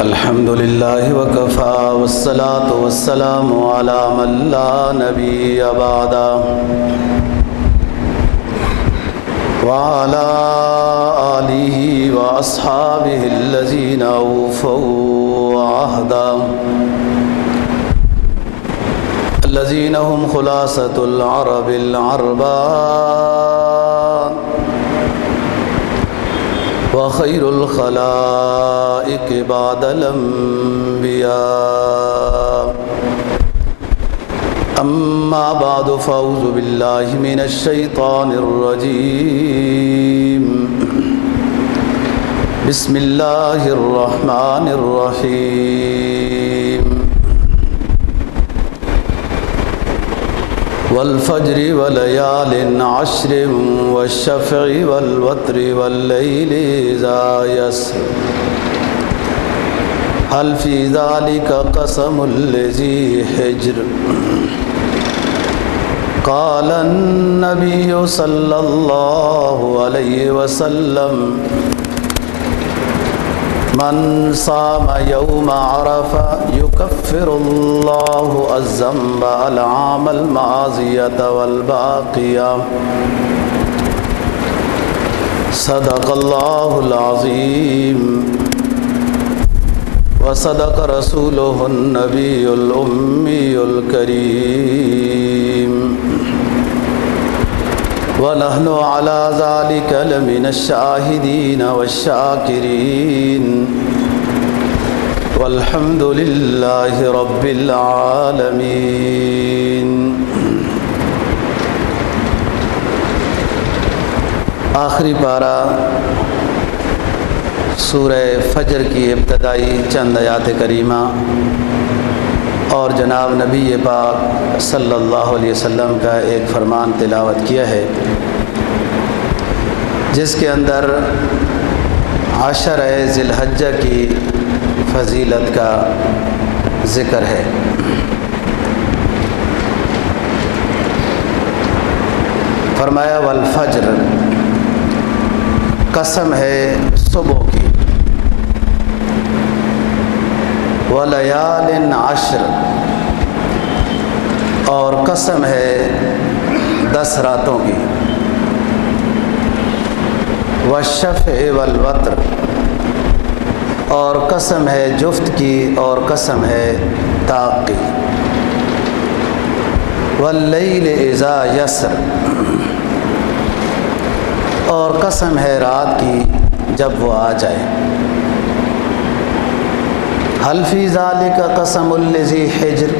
الحمد لله وكفى والصلاة والسلام على من لا نبي بعده وعلى آله وأصحابه الذين أوفوا عهدا الذين هم خلاصة العرب العربان وخير الخلائق بعد الأنبياء أما بعد فأعوذ بالله من الشيطان الرجيم بسم الله الرحمن الرحيم والفجر وليال عشر والشفع والوتر والليل إذا يسر هل في ذلك قسم لذي حجر قال النبي صلى الله عليه وسلم من صام يوم عرفة يكفر الله الذنب العام الماضية والباقية صدق الله العظيم وصدق رسوله النبي الأمي الكريم ونحن على ذلك لمن الشاهدين والشاكرين والحمد لله رب العالمين۔ آخری پارہ سورہ فجر کی ابتدائی چند آیات کریمہ اور جناب نبی پاک صلی اللہ علیہ وسلم کا ایک فرمان تلاوت کیا ہے، جس کے اندر عشرہ ذی الحجہ کی فضیلت کا ذکر ہے۔ فرمایا والفجر، قسم ہے صبح کی، ولیال عشر، اور قسم ہے 10 راتوں کی، والشفع والوتر، اور قسم ہے جفت کی اور قسم ہے طاق کی، واللیل اذا یسر، اور قسم ہے رات کی جب وہ آ جائے۔ حل فی ذالک قسم لذی حجر،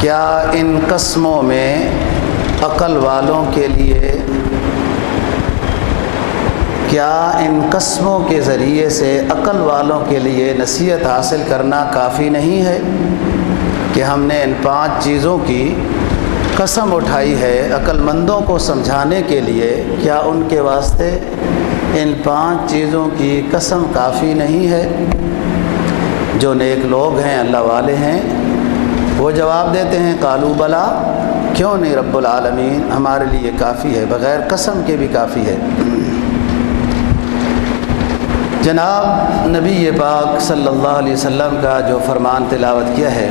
کیا ان قسموں میں عقل والوں کے لیے، کیا ان قسموں کے ذریعے سے عقل والوں کے لیے نصیحت حاصل کرنا کافی نہیں ہے کہ ہم نے ان 5 چیزوں کی قسم اٹھائی ہے عقل مندوں کو سمجھانے کے لیے؟ کیا ان کے واسطے ان 5 چیزوں کی قسم کافی نہیں ہے؟ جو نیک لوگ ہیں، اللہ والے ہیں، وہ جواب دیتے ہیں قالوا بلا، کیوں نہیں رب العالمین، ہمارے لیے کافی ہے، بغیر قسم کے بھی کافی ہے۔ جناب نبی پاک صلی اللہ علیہ وسلم کا جو فرمان تلاوت کیا ہے،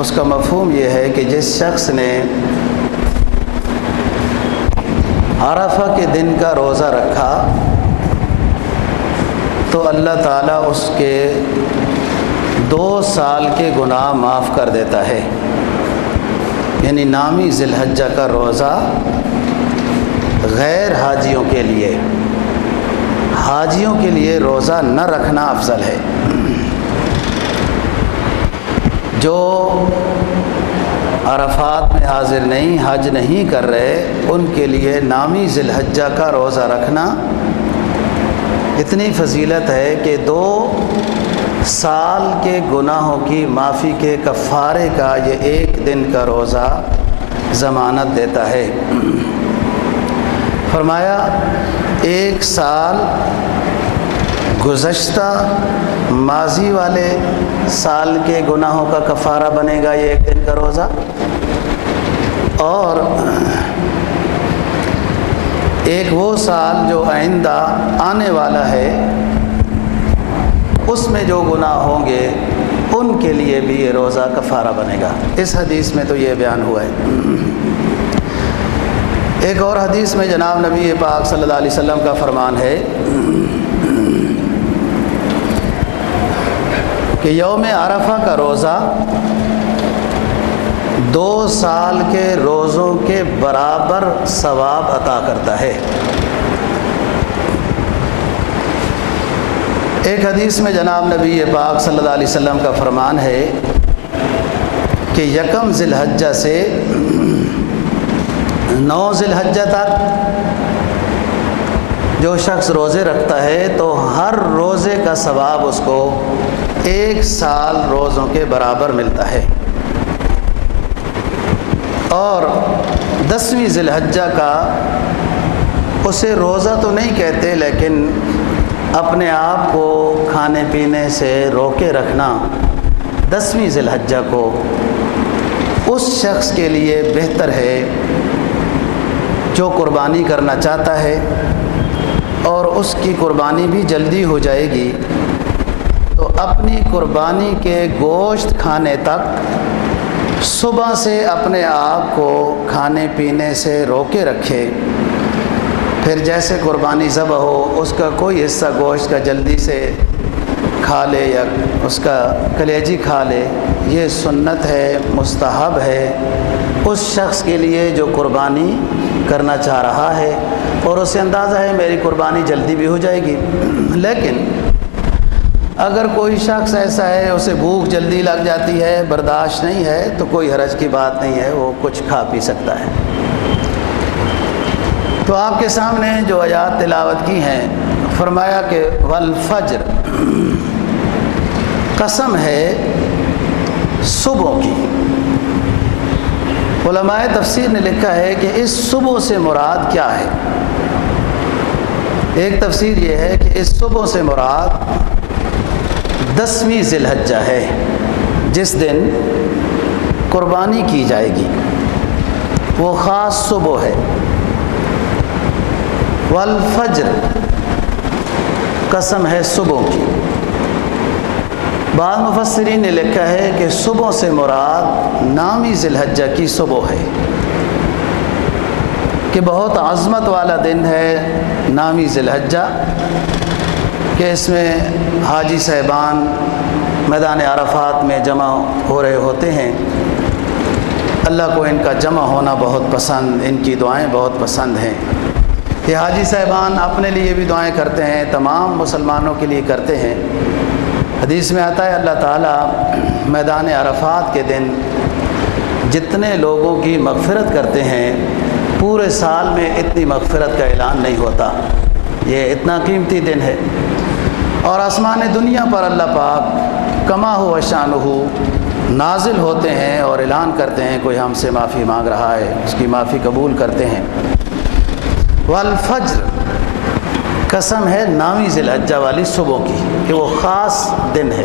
اس کا مفہوم یہ ہے کہ جس شخص نے عرفہ کے دن کا روزہ رکھا تو اللہ تعالیٰ اس کے 2 سال کے گناہ معاف کر دیتا ہے۔ یعنی نامی ذی الحجہ کا روزہ غیر حاجیوں کے لیے، حاجیوں کے لیے روزہ نہ رکھنا افضل ہے۔ جو عرفات میں حاضر نہیں، حج نہیں کر رہے، ان کے لیے نامی ذی الحجہ کا روزہ رکھنا اتنی فضیلت ہے کہ 2 سال کے گناہوں کی معافی کے کفارے کا یہ 1 دن کا روزہ ضمانت دیتا ہے۔ فرمایا 1 سال گزشتہ ماضی والے سال کے گناہوں کا کفارہ بنے گا یہ 1 دن کا روزہ، اور ایک وہ سال جو آئندہ آنے والا ہے، اس میں جو گناہ ہوں گے ان کے لیے بھی یہ روزہ کفارہ بنے گا۔ اس حدیث میں تو یہ بیان ہوا ہے۔ ایک اور حدیث میں جناب نبی پاک صلی اللہ علیہ وسلم کا فرمان ہے کہ یوم عرفہ کا روزہ 2 سال کے روزوں کے برابر ثواب عطا کرتا ہے۔ ایک حدیث میں جناب نبی پاک صلی اللہ علیہ وسلم کا فرمان ہے کہ 1 ذی الحجہ سے 9 ذی الحجہ تک جو شخص روزے رکھتا ہے تو ہر روزے کا ثواب اس کو 1 سال روزوں کے برابر ملتا ہے، اور 10ویں ذی الحجہ کا اسے روزہ تو نہیں کہتے، لیکن اپنے آپ کو کھانے پینے سے روکے رکھنا 10ویں ذی الحجہ کو اس شخص کے لیے بہتر ہے جو قربانی کرنا چاہتا ہے، اور اس کی قربانی بھی جلدی ہو جائے گی، تو اپنی قربانی کے گوشت کھانے تک صبح سے اپنے آپ کو کھانے پینے سے روکے رکھے، پھر جیسے قربانی ذبح ہو اس کا کوئی حصہ گوشت کا جلدی سے کھا لے یا اس کا کلیجی کھا لے۔ یہ سنت ہے، مستحب ہے اس شخص کے لیے جو قربانی کرنا چاہ رہا ہے، اور اسے اندازہ ہے میری قربانی جلدی بھی ہو جائے گی۔ لیکن اگر کوئی شخص ایسا ہے اسے بھوک جلدی لگ جاتی ہے، برداشت نہیں ہے، تو کوئی حرج کی بات نہیں ہے، وہ کچھ کھا پی سکتا ہے۔ تو آپ کے سامنے جو آیات تلاوت کی ہیں، فرمایا کہ والفجر، قسم ہے صبح کی۔ علماء تفسیر نے لکھا ہے کہ اس صبح سے مراد کیا ہے۔ ایک تفسیر یہ ہے کہ اس صبح سے مراد 10ویں ذی الحجہ ہے، جس دن قربانی کی جائے گی، وہ خاص صبح ہے۔ والفجر، قسم ہے صبح کی۔ بعض مفسرین نے لکھا ہے کہ صبح سے مراد 9ویں ذی الحجہ کی صبح ہے، کہ بہت عظمت والا دن ہے 9ویں ذی الحجہ، کہ اس میں حاجی صاحبان میدان عرفات میں جمع ہو رہے ہوتے ہیں۔ اللہ کو ان کا جمع ہونا بہت پسند، ان کی دعائیں بہت پسند ہیں۔ یہ حاجی صاحبان اپنے لیے بھی دعائیں کرتے ہیں، تمام مسلمانوں کے لیے کرتے ہیں۔ حدیث میں آتا ہے اللہ تعالیٰ میدان عرفات کے دن جتنے لوگوں کی مغفرت کرتے ہیں، پورے سال میں اتنی مغفرت کا اعلان نہیں ہوتا۔ یہ اتنا قیمتی دن ہے، اور آسمان دنیا پر اللہ پاک کما ہو شانہ نازل ہوتے ہیں اور اعلان کرتے ہیں کوئی ہم سے معافی مانگ رہا ہے، اس کی معافی قبول کرتے ہیں۔ والفجر، قسم ہے 9ویں ذی الحجہ والی صبح کی، کہ وہ خاص دن ہے۔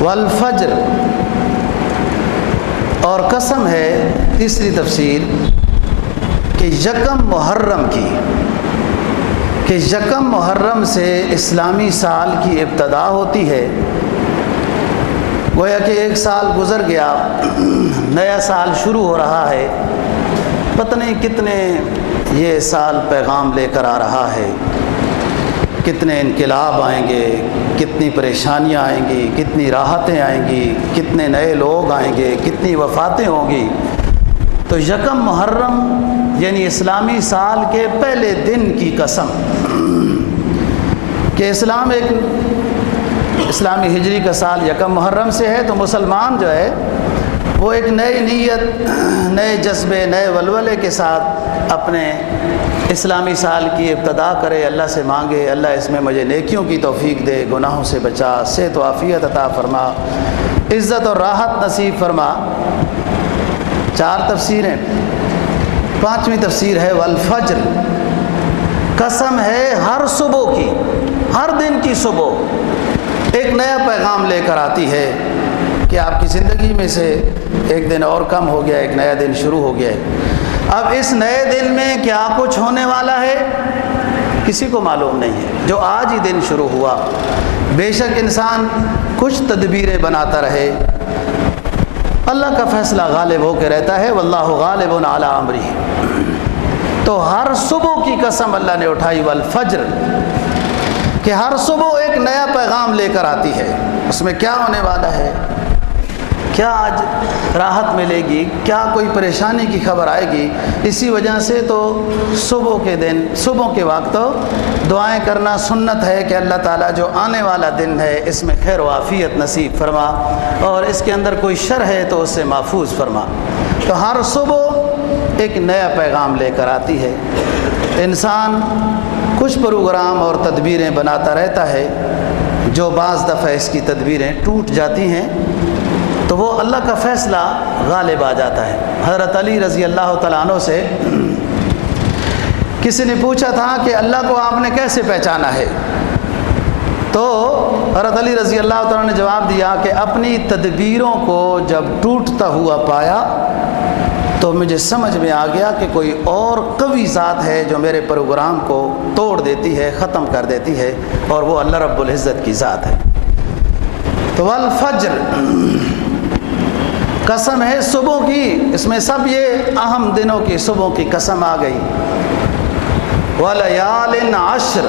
والفجر، اور قسم ہے تیسری تفسیر کہ 1 محرم کی، کہ 1 محرم سے اسلامی سال کی ابتدا ہوتی ہے۔ گویا کہ 1 سال گزر گیا، نیا سال شروع ہو رہا ہے، پتہ نہیں کتنے یہ سال پیغام لے کر آ رہا ہے، کتنے انقلاب آئیں گے، کتنی پریشانیاں آئیں گی، کتنی راحتیں آئیں گی، کتنے نئے لوگ آئیں گے، کتنی وفاتیں ہوں گی۔ تو 1 محرم یعنی اسلامی سال کے پہلے دن کی قسم، کہ اسلامی ہجری کا سال 1 محرم سے ہے، تو مسلمان جو ہے وہ ایک نئی نیت، نئے جذبے، نئے ولولے کے ساتھ اپنے اسلامی سال کی ابتدا کرے، اللہ سے مانگے اللہ اس میں مجھے نیکیوں کی توفیق دے، گناہوں سے بچا، صحت و عافیت عطا فرما، عزت اور راحت نصیب فرما۔ 4 تفسیریں۔ 5ویں تفسیر ہے والفجر، قسم ہے ہر صبح کی، ہر دن کی صبح ایک نیا پیغام لے کر آتی ہے، کہ آپ کی زندگی میں سے ایک دن اور کم ہو گیا، ایک نیا دن شروع ہو گیا ہے۔ اب اس نئے دن میں کیا کچھ ہونے والا ہے کسی کو معلوم نہیں ہے، جو آج ہی دن شروع ہوا۔ بے شک انسان کچھ تدبیریں بناتا رہے، اللہ کا فیصلہ غالب ہو کے رہتا ہے، واللہ غالب علی امرہ۔ تو ہر صبح کی قسم اللہ نے اٹھائی، والفجر، کہ ہر صبح ایک نیا پیغام لے کر آتی ہے۔ اس میں کیا ہونے والا ہے، کیا آج راحت ملے گی، کیا کوئی پریشانی کی خبر آئے گی۔ اسی وجہ سے تو صبح کے وقت دعائیں کرنا سنت ہے کہ اللہ تعالیٰ جو آنے والا دن ہے اس میں خیر و عافیت نصیب فرما، اور اس کے اندر کوئی شر ہے تو اس سے محفوظ فرما۔ تو ہر صبح ایک نیا پیغام لے کر آتی ہے۔ انسان کچھ پروگرام اور تدبیریں بناتا رہتا ہے، جو بعض دفعہ اس کی تدبیریں ٹوٹ جاتی ہیں تو وہ اللہ کا فیصلہ غالب آ جاتا ہے۔ حضرت علی رضی اللہ تعالیٰ عنہ سے کسی نے پوچھا تھا کہ اللہ کو آپ نے کیسے پہچانا ہے؟ تو حضرت علی رضی اللہ تعالیٰ نے جواب دیا کہ اپنی تدبیروں کو جب ٹوٹتا ہوا پایا تو مجھے سمجھ میں آ گیا کہ کوئی اور قوی ذات ہے جو میرے پروگرام کو توڑ دیتی ہے، ختم کر دیتی ہے، اور وہ اللہ رب العزت کی ذات ہے۔ تو والفجر، قسم ہے صبح کی، اس میں سب یہ اہم دنوں کی صبح کی قسم آ گئی۔ وَلَيَالٍ عَشْرٍ،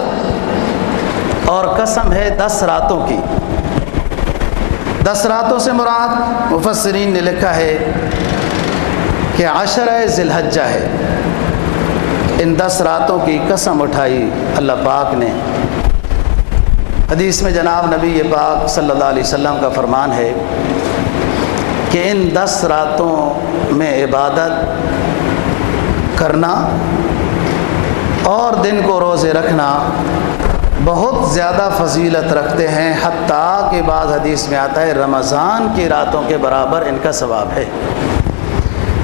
اور قسم ہے 10 راتوں کی۔ 10 راتوں سے مراد مفسرین نے لکھا ہے کہ 10 ذی الحجہ ہے۔ ان 10 راتوں کی قسم اٹھائی اللہ پاک نے۔ حدیث میں جناب نبی پاک صلی اللہ علیہ وسلم کا فرمان ہے کہ ان 10 راتوں میں عبادت کرنا اور دن کو روزے رکھنا بہت زیادہ فضیلت رکھتے ہیں، حتیٰ کہ بعض حدیث میں آتا ہے رمضان کی راتوں کے برابر ان کا ثواب ہے۔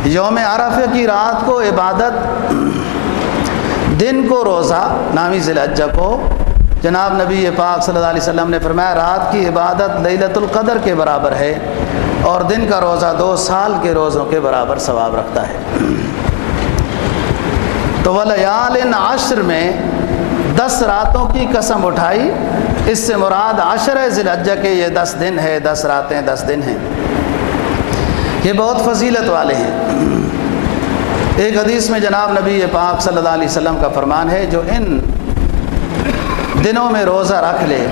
یوم عرفہ کی رات کو عبادت، دن کو روزہ، نامی ذی الحجہ کو جناب نبی پاک صلی اللہ علیہ وسلم نے فرمایا رات کی عبادت لیلۃ القدر کے برابر ہے، اور دن کا روزہ 2 سال کے روزوں کے برابر ثواب رکھتا ہے۔ تو وَلَيَالٍ عَشْرٍ میں 10 راتوں کی قسم اٹھائی، اس سے مراد 10 ذی الحجہ کے یہ 10 دن ہے، 10 راتیں 10 دن ہیں، یہ بہت فضیلت والے ہیں۔ ایک حدیث میں جناب نبی پاک صلی اللہ علیہ وسلم کا فرمان ہے جو ان دنوں میں روزہ رکھ لے،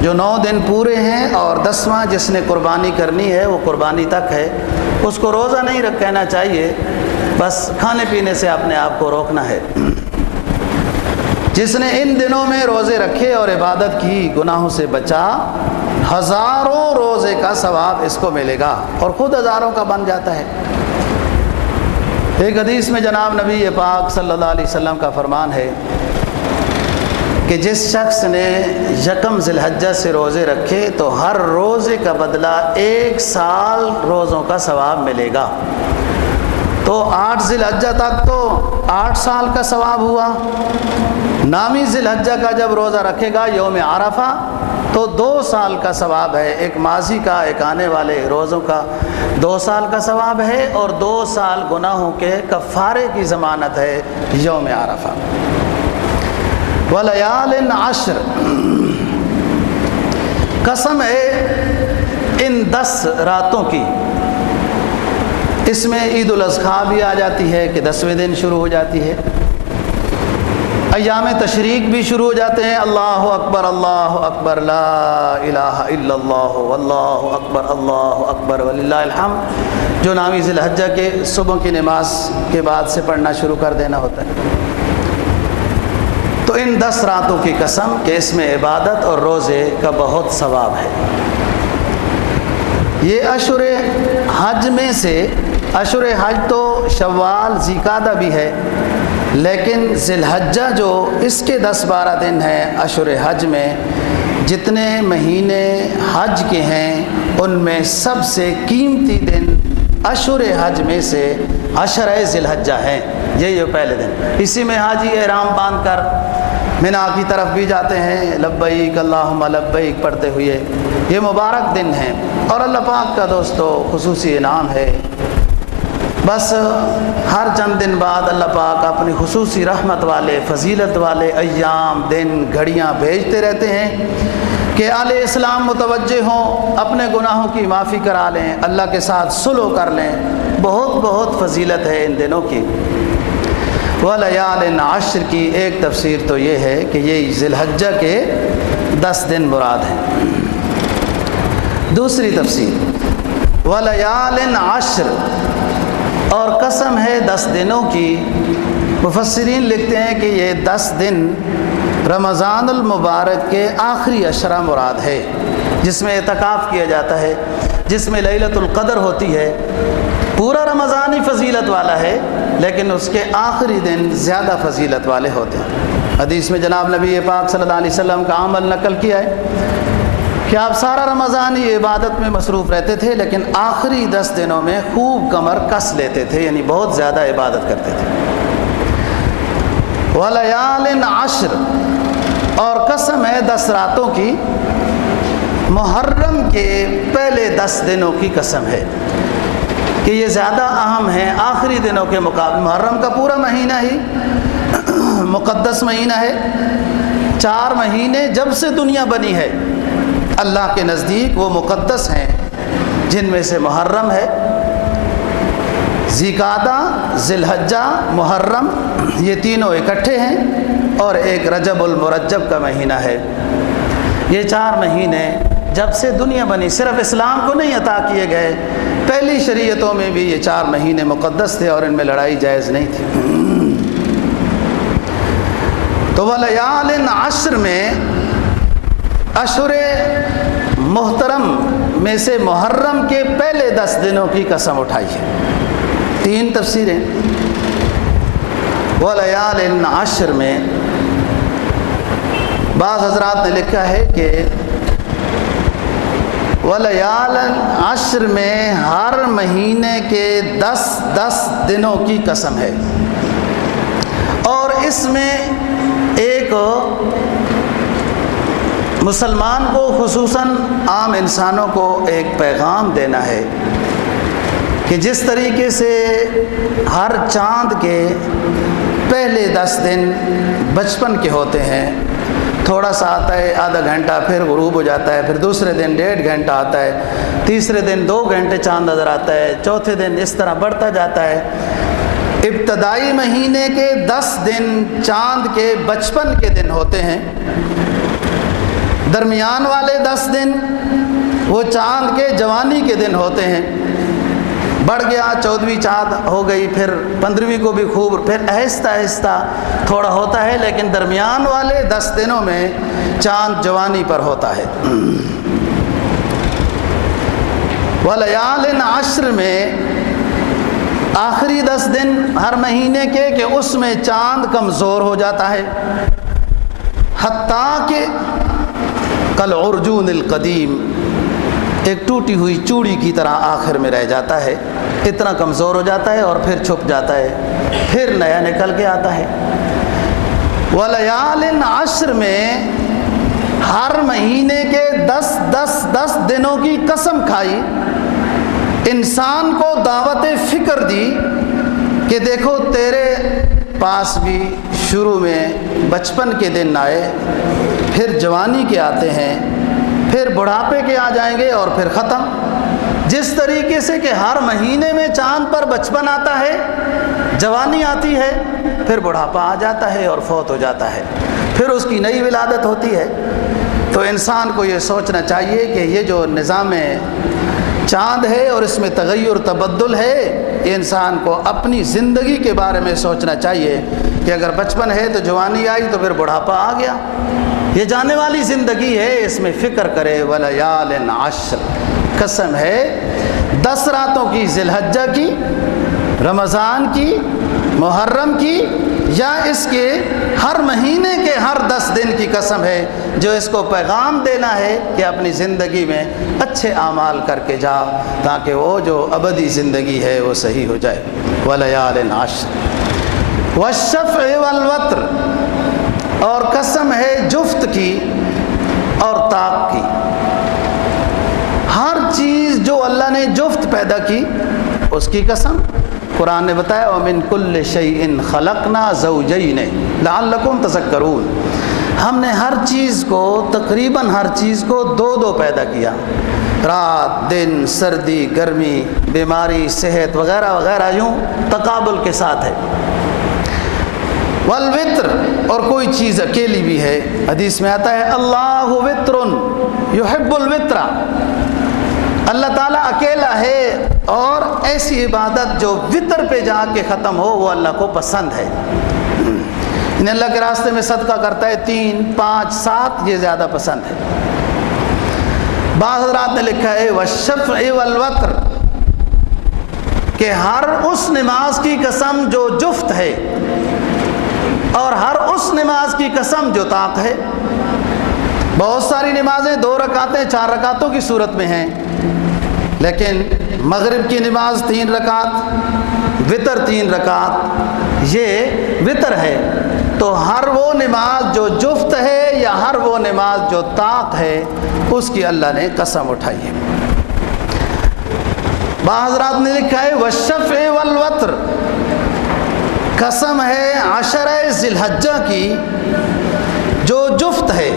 جو 9 دن پورے ہیں اور 10واں جس نے قربانی کرنی ہے وہ قربانی تک ہے، اس کو روزہ نہیں کہنا چاہیے، بس کھانے پینے سے اپنے آپ کو روکنا ہے۔ جس نے ان دنوں میں روزے رکھے اور عبادت کی، گناہوں سے بچا، ہزاروں روزے کا ثواب اس کو ملے گا، اور خود ہزاروں کا بن جاتا ہے۔ ایک حدیث میں جناب نبی پاک صلی اللہ علیہ وسلم کا فرمان ہے کہ جس شخص نے 1 ذی الحجہ سے روزے رکھے تو ہر روزے کا بدلہ 1 سال روزوں کا ثواب ملے گا۔ تو 8 ذی الحجہ تک تو 8 سال کا ثواب ہوا۔ نامی ذی الحجہ کا جب روزہ رکھے گا یوم عرفہ تو 2 سال کا ثواب ہے، ایک ماضی کا ایک آنے والے روزوں کا 2 سال کا ثواب ہے، اور 2 سال گناہوں کے کفارے کی ضمانت ہے یوم عرفہ۔ وَلَيَالٍ عَشْرٍ، قسم ہے ان 10 راتوں کی۔ اس میں عید الاضحیٰ بھی آ جاتی ہے کہ 10ویں دن شروع ہو جاتی ہے، ایام تشریق بھی شروع ہو جاتے ہیں، اللہ اکبر لا الہ الا اللہ واللہ اکبر وللہ الحمد، جو نامی ذی الحجہ کے صبح کی نماز کے بعد سے پڑھنا شروع کر دینا ہوتا ہے۔ تو ان 10 راتوں کی قسم کہ اس میں عبادت اور روزے کا بہت ثواب ہے۔ یہ اشہر حج میں سے، اشہر حج تو شوال ذیقعدہ بھی ہے، لیکن ذی الحجہ جو اس کے 10-12 دن ہیں اشہر حج میں، جتنے مہینے حج کے ہیں ان میں سب سے قیمتی دن اشہر حج میں سے 10 ذی الحجہ ہیں، یہ پہلے دن۔ اسی میں حاجی احرام باندھ کر منا کی طرف بھی جاتے ہیں، لبیک اللہم لبیک پڑھتے ہوئے، یہ مبارک دن ہیں۔ اور اللہ پاک کا دوستو خصوصی انعام ہے بس ہر چند دن بعد اللہ پاک اپنی خصوصی رحمت والے فضیلت والے ایام دن گھڑیاں بھیجتے رہتے ہیں کہ اہل اسلام متوجہ ہوں، اپنے گناہوں کی معافی کرا لیں، اللہ کے ساتھ صلح کر لیں۔ بہت بہت فضیلت ہے ان دنوں کی۔ وَلَيَالٍ عَشْرٍ کی ایک تفسیر تو یہ ہے کہ یہ ذی الحجہ کے 10 دن مراد ہیں۔ دوسری تفسیر وَلَيَالٍ عَشْرٍ، اور قسم ہے 10 دنوں کی۔ مفسرین لکھتے ہیں کہ یہ 10 دن رمضان المبارک کے آخری عشرہ مراد ہے، جس میں اعتکاف کیا جاتا ہے، جس میں لیلۃ القدر ہوتی ہے۔ پورا رمضان ہی فضیلت والا ہے، لیکن اس کے آخری دن زیادہ فضیلت والے ہوتے ہیں۔ حدیث میں جناب نبی پاک صلی اللہ علیہ وسلم کا عمل نقل کیا ہے کہ آپ سارا رمضان ہی عبادت میں مصروف رہتے تھے، لیکن آخری 10 دنوں میں خوب کمر کس لیتے تھے، یعنی بہت زیادہ عبادت کرتے تھے۔ وَلَيَالٍ عَشْرٍ، اور قسم ہے 10 راتوں کی، محرم کے پہلے 10 دنوں کی قسم ہے کہ یہ زیادہ اہم ہیں آخری دنوں کے مقابلے۔ محرم کا پورا مہینہ ہی مقدس مہینہ ہے۔ 4 مہینے جب سے دنیا بنی ہے اللہ کے نزدیک وہ مقدس ہیں، جن میں سے محرم ہے، ذی-قعدہ، ذی الحجہ، محرم، یہ تینوں اکٹھے ہیں، اور ایک رجب المرجب کا مہینہ ہے۔ یہ 4 مہینے جب سے دنیا بنی، صرف اسلام کو نہیں عطا کیے گئے، پہلی شریعتوں میں بھی یہ 4 مہینے مقدس تھے اور ان میں لڑائی جائز نہیں تھی۔ تو وَلَيَالٍ عَشْرٍ میں اشہر محترم میں سے محرم کے پہلے 10 دنوں کی قسم اٹھائی ہے۔ 3 تفسیریں۔ وَلَيَالٍ عَشْرٍ میں بعض حضرات نے لکھا ہے کہ وَلَيَالٍ عَشْرٍ میں ہر مہینے کے 10 دنوں کی قسم ہے، اور اس میں ایک مسلمان کو خصوصاً عام انسانوں کو ایک پیغام دینا ہے کہ جس طریقے سے ہر چاند کے پہلے 10 دن بچپن کے ہوتے ہیں، تھوڑا سا آتا ہے آدھا گھنٹہ، پھر غروب ہو جاتا ہے، پھر دوسرے دن 1.5 گھنٹہ آتا ہے، تیسرے دن 2 گھنٹے چاند نظر آتا ہے، چوتھے دن اس طرح بڑھتا جاتا ہے۔ ابتدائی مہینے کے 10 دن چاند کے بچپن کے دن ہوتے ہیں، درمیان والے 10 دن وہ چاند کے جوانی کے دن ہوتے ہیں۔ بڑھ گیا 14ویں چاند ہو گئی، پھر 15ویں کو بھی خوب، پھر آہستہ آہستہ تھوڑا ہوتا ہے، لیکن درمیان والے 10 دنوں میں چاند جوانی پر ہوتا ہے۔ وَلَيَالٍ عَشْرٍ میں آخری 10 دن ہر مہینے کے کہ اس میں چاند کمزور ہو جاتا ہے، حتیٰ کہ کالعرجون القدیم، ایک ٹوٹی ہوئی چوڑی کی طرح آخر میں رہ جاتا ہے، اتنا کمزور ہو جاتا ہے اور پھر چھپ جاتا ہے، پھر نیا نکل کے آتا ہے۔ وَلَيَالٍ عَشْرٍ میں ہر مہینے کے 10 دنوں کی قسم کھائی، انسان کو دعوت فکر دی کہ دیکھو تیرے پاس بھی شروع میں بچپن کے دن آئے، پھر جوانی کے آتے ہیں، پھر بڑھاپے کے آ جائیں گے اور پھر ختم۔ جس طریقے سے کہ ہر مہینے میں چاند پر بچپن آتا ہے، جوانی آتی ہے، پھر بڑھاپا آ جاتا ہے اور فوت ہو جاتا ہے، پھر اس کی نئی ولادت ہوتی ہے۔ تو انسان کو یہ سوچنا چاہیے کہ یہ جو نظام چاند ہے اور اس میں تغیر تبدل ہے، یہ انسان کو اپنی زندگی کے بارے میں سوچنا چاہیے کہ اگر بچپن ہے تو جوانی آئی تو پھر بڑھاپا آ گیا، یہ جانے والی زندگی ہے، اس میں فکر کرے۔ وَلَيَالٍ عَشْرٍ، قسم ہے 10 راتوں کی، ذی الحجہ کی، رمضان کی، محرم کی، یا اس کے ہر مہینے کے ہر 10 دن کی قسم ہے، جو اس کو پیغام دینا ہے کہ اپنی زندگی میں اچھے اعمال کر کے جا، تاکہ وہ جو ابدی زندگی ہے وہ صحیح ہو جائے۔ وَلَيَالٍ عَشْرٍ وَالشَّفْعِ وَالْوَتْرِ، اور قسم ہے جفت کی اور طاق کی۔ ہر چیز جو اللہ نے جفت پیدا کی اس کی قسم، قرآن نے بتایا وَمِن كُلِّ شَيْءٍ خَلَقْنَا زَوْجَيْنِ لَعَلَّكُمْ تَذَكَّرُونَ، ہم نے ہر چیز کو، تقریباً ہر چیز کو دو دو پیدا کیا، رات دن، سردی گرمی، بیماری صحت وغیرہ وغیرہ، یوں تقابل کے ساتھ ہے۔ والوتر، اور کوئی چیز اکیلی بھی ہے، حدیث میں آتا ہے اللہ وتر یحب الوتر، اللہ تعالیٰ اکیلا ہے اور ایسی عبادت جو وطر پہ جا کے ختم ہو وہ اللہ کو پسند ہے۔ انہیں اللہ کے راستے میں صدقہ کرتا ہے 3، 5، 7، یہ زیادہ پسند ہے۔ بعض حضرات نے لکھا ہے والشفع والوتر، کہ ہر اس نماز کی قسم جو جفت ہے اور ہر اس نماز کی قسم جو طاق ہے۔ بہت ساری نمازیں 2 رکعتیں 4 رکعتوں کی صورت میں ہیں، لیکن مغرب کی نماز 3 رکعت، وطر 3 رکعت، یہ وطر ہے۔ تو ہر وہ نماز جو جفت ہے یا ہر وہ نماز جو طاق ہے اس کی اللہ نے قسم اٹھائی ہے۔ بعض حضرات نے لکھا ہے والشفع والوتر، قسم ہے 10 ذی الحجہ کی جو جفت ہے،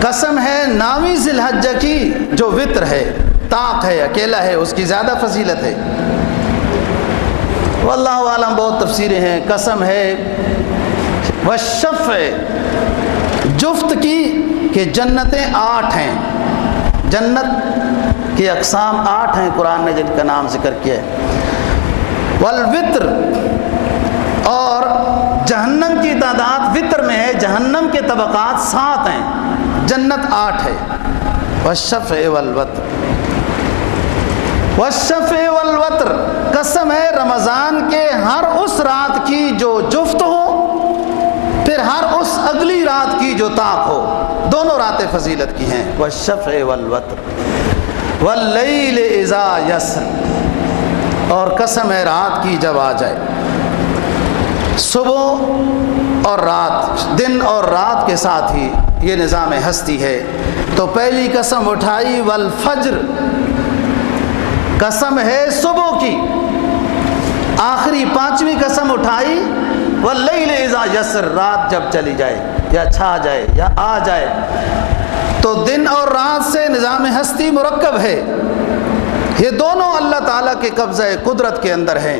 قسم ہے 9 ذی الحجہ کی جو وطر ہے، طاق ہے، اکیلا ہے، اس کی زیادہ فضیلت ہے۔ واللہ عالم، بہت تفسیریں ہیں۔ قسم ہے والشفع، جفت کی، کہ جنتیں 8 ہیں، جنت کی اقسام 8 ہیں قرآن نے جن کا نام ذکر کیا ہے۔ والوتر، اور جہنم کی تعداد وطر میں ہے، جہنم کے طبقات 7 ہیں، جنت 8 ہے۔ والشفع والوتر، والشفع والوتر، قسم ہے رمضان کے ہر اس رات کی جو جفت ہو، پھر ہر اس اگلی رات کی جو طاق ہو، دونوں راتیں فضیلت کی ہیں۔ والشفع والوتر واللیل اذا یسر، اور قسم ہے رات کی جب آ جائے۔ صبح اور رات، دن اور رات کے ساتھ ہی یہ نظام ہستی ہے۔ تو پہلی قسم اٹھائی والفجر، قسم ہے صبح کی۔ آخری 5ویں قسم اٹھائی واللیل اذا یسر، رات جب چلی جائے یا چھا جائے یا آ جائے۔ تو دن اور رات سے نظام ہستی مرکب ہے، یہ دونوں اللہ تعالیٰ کے قبضہ قدرت کے اندر ہیں،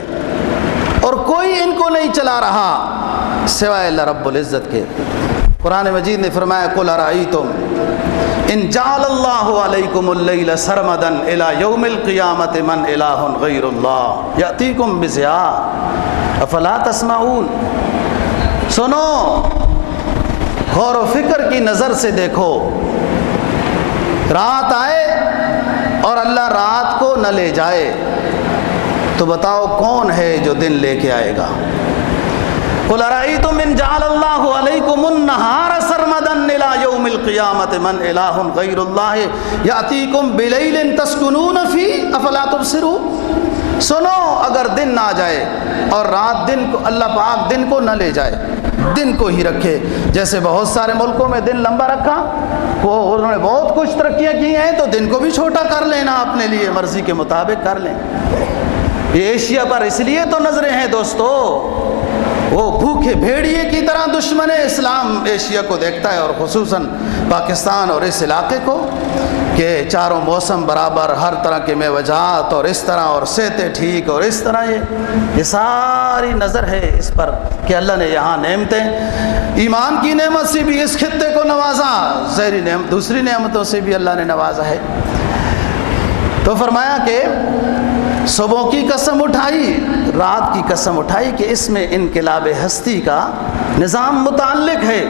اور کوئی ان کو نہیں چلا رہا سوائے اللہ رب العزت کے۔ قرآن مجید نے فرمایا قل ارأیتم ان جعل اللہ علیکم اللیل سرمدا الی یوم القیامت من الہ غیر اللہ یأتیکم بضیاء افلا تسمعون۔ سنو، غور و فکر کی نظر سے دیکھو، رات آئے اور اللہ رات کو نہ لے جائے تو بتاؤ کون ہے جو دن لے کے آئے گا؟ قل ارأیتم ان جعل اللہ علیکم النہار سرمدا الی یوم القیامت من الہ غیر اللہ یأتیکم بلیل تسکنون فیہ افلا تبصرون۔ سنو، اگر دن نہ جائے اور رات دن کو، اللہ پاک دن کو نہ لے جائے، دن کو ہی رکھے، جیسے بہت سارے ملکوں میں دن لمبا رکھا، وہ انہوں نے بہت کچھ ترقیاں کی ہیں، تو دن کو بھی چھوٹا کر لینا، اپنے لیے مرضی کے مطابق کر لیں۔ یہ ایشیا پر اس لیے تو نظریں ہیں دوستو، وہ بھوکے بھیڑیے کی طرح دشمن اسلام ایشیا کو دیکھتا ہے، اور خصوصاً پاکستان اور اس علاقے کو، کہ چاروں موسم برابر، ہر طرح کے میوجات اور اس طرح، اور صحتیں ٹھیک اور اس طرح، یہ ساری نظر ہے اس پر کہ اللہ نے یہاں نعمتیں، ایمان کی نعمت سے بھی اس خطے کو نوازا، ظاہری نعمت، دوسری نعمتوں سے بھی اللہ نے نوازا ہے۔ تو فرمایا کہ صبح کی قسم اٹھائی، رات کی قسم اٹھائی، کہ اس میں انقلاب ہستی کا نظام متعلق ہے۔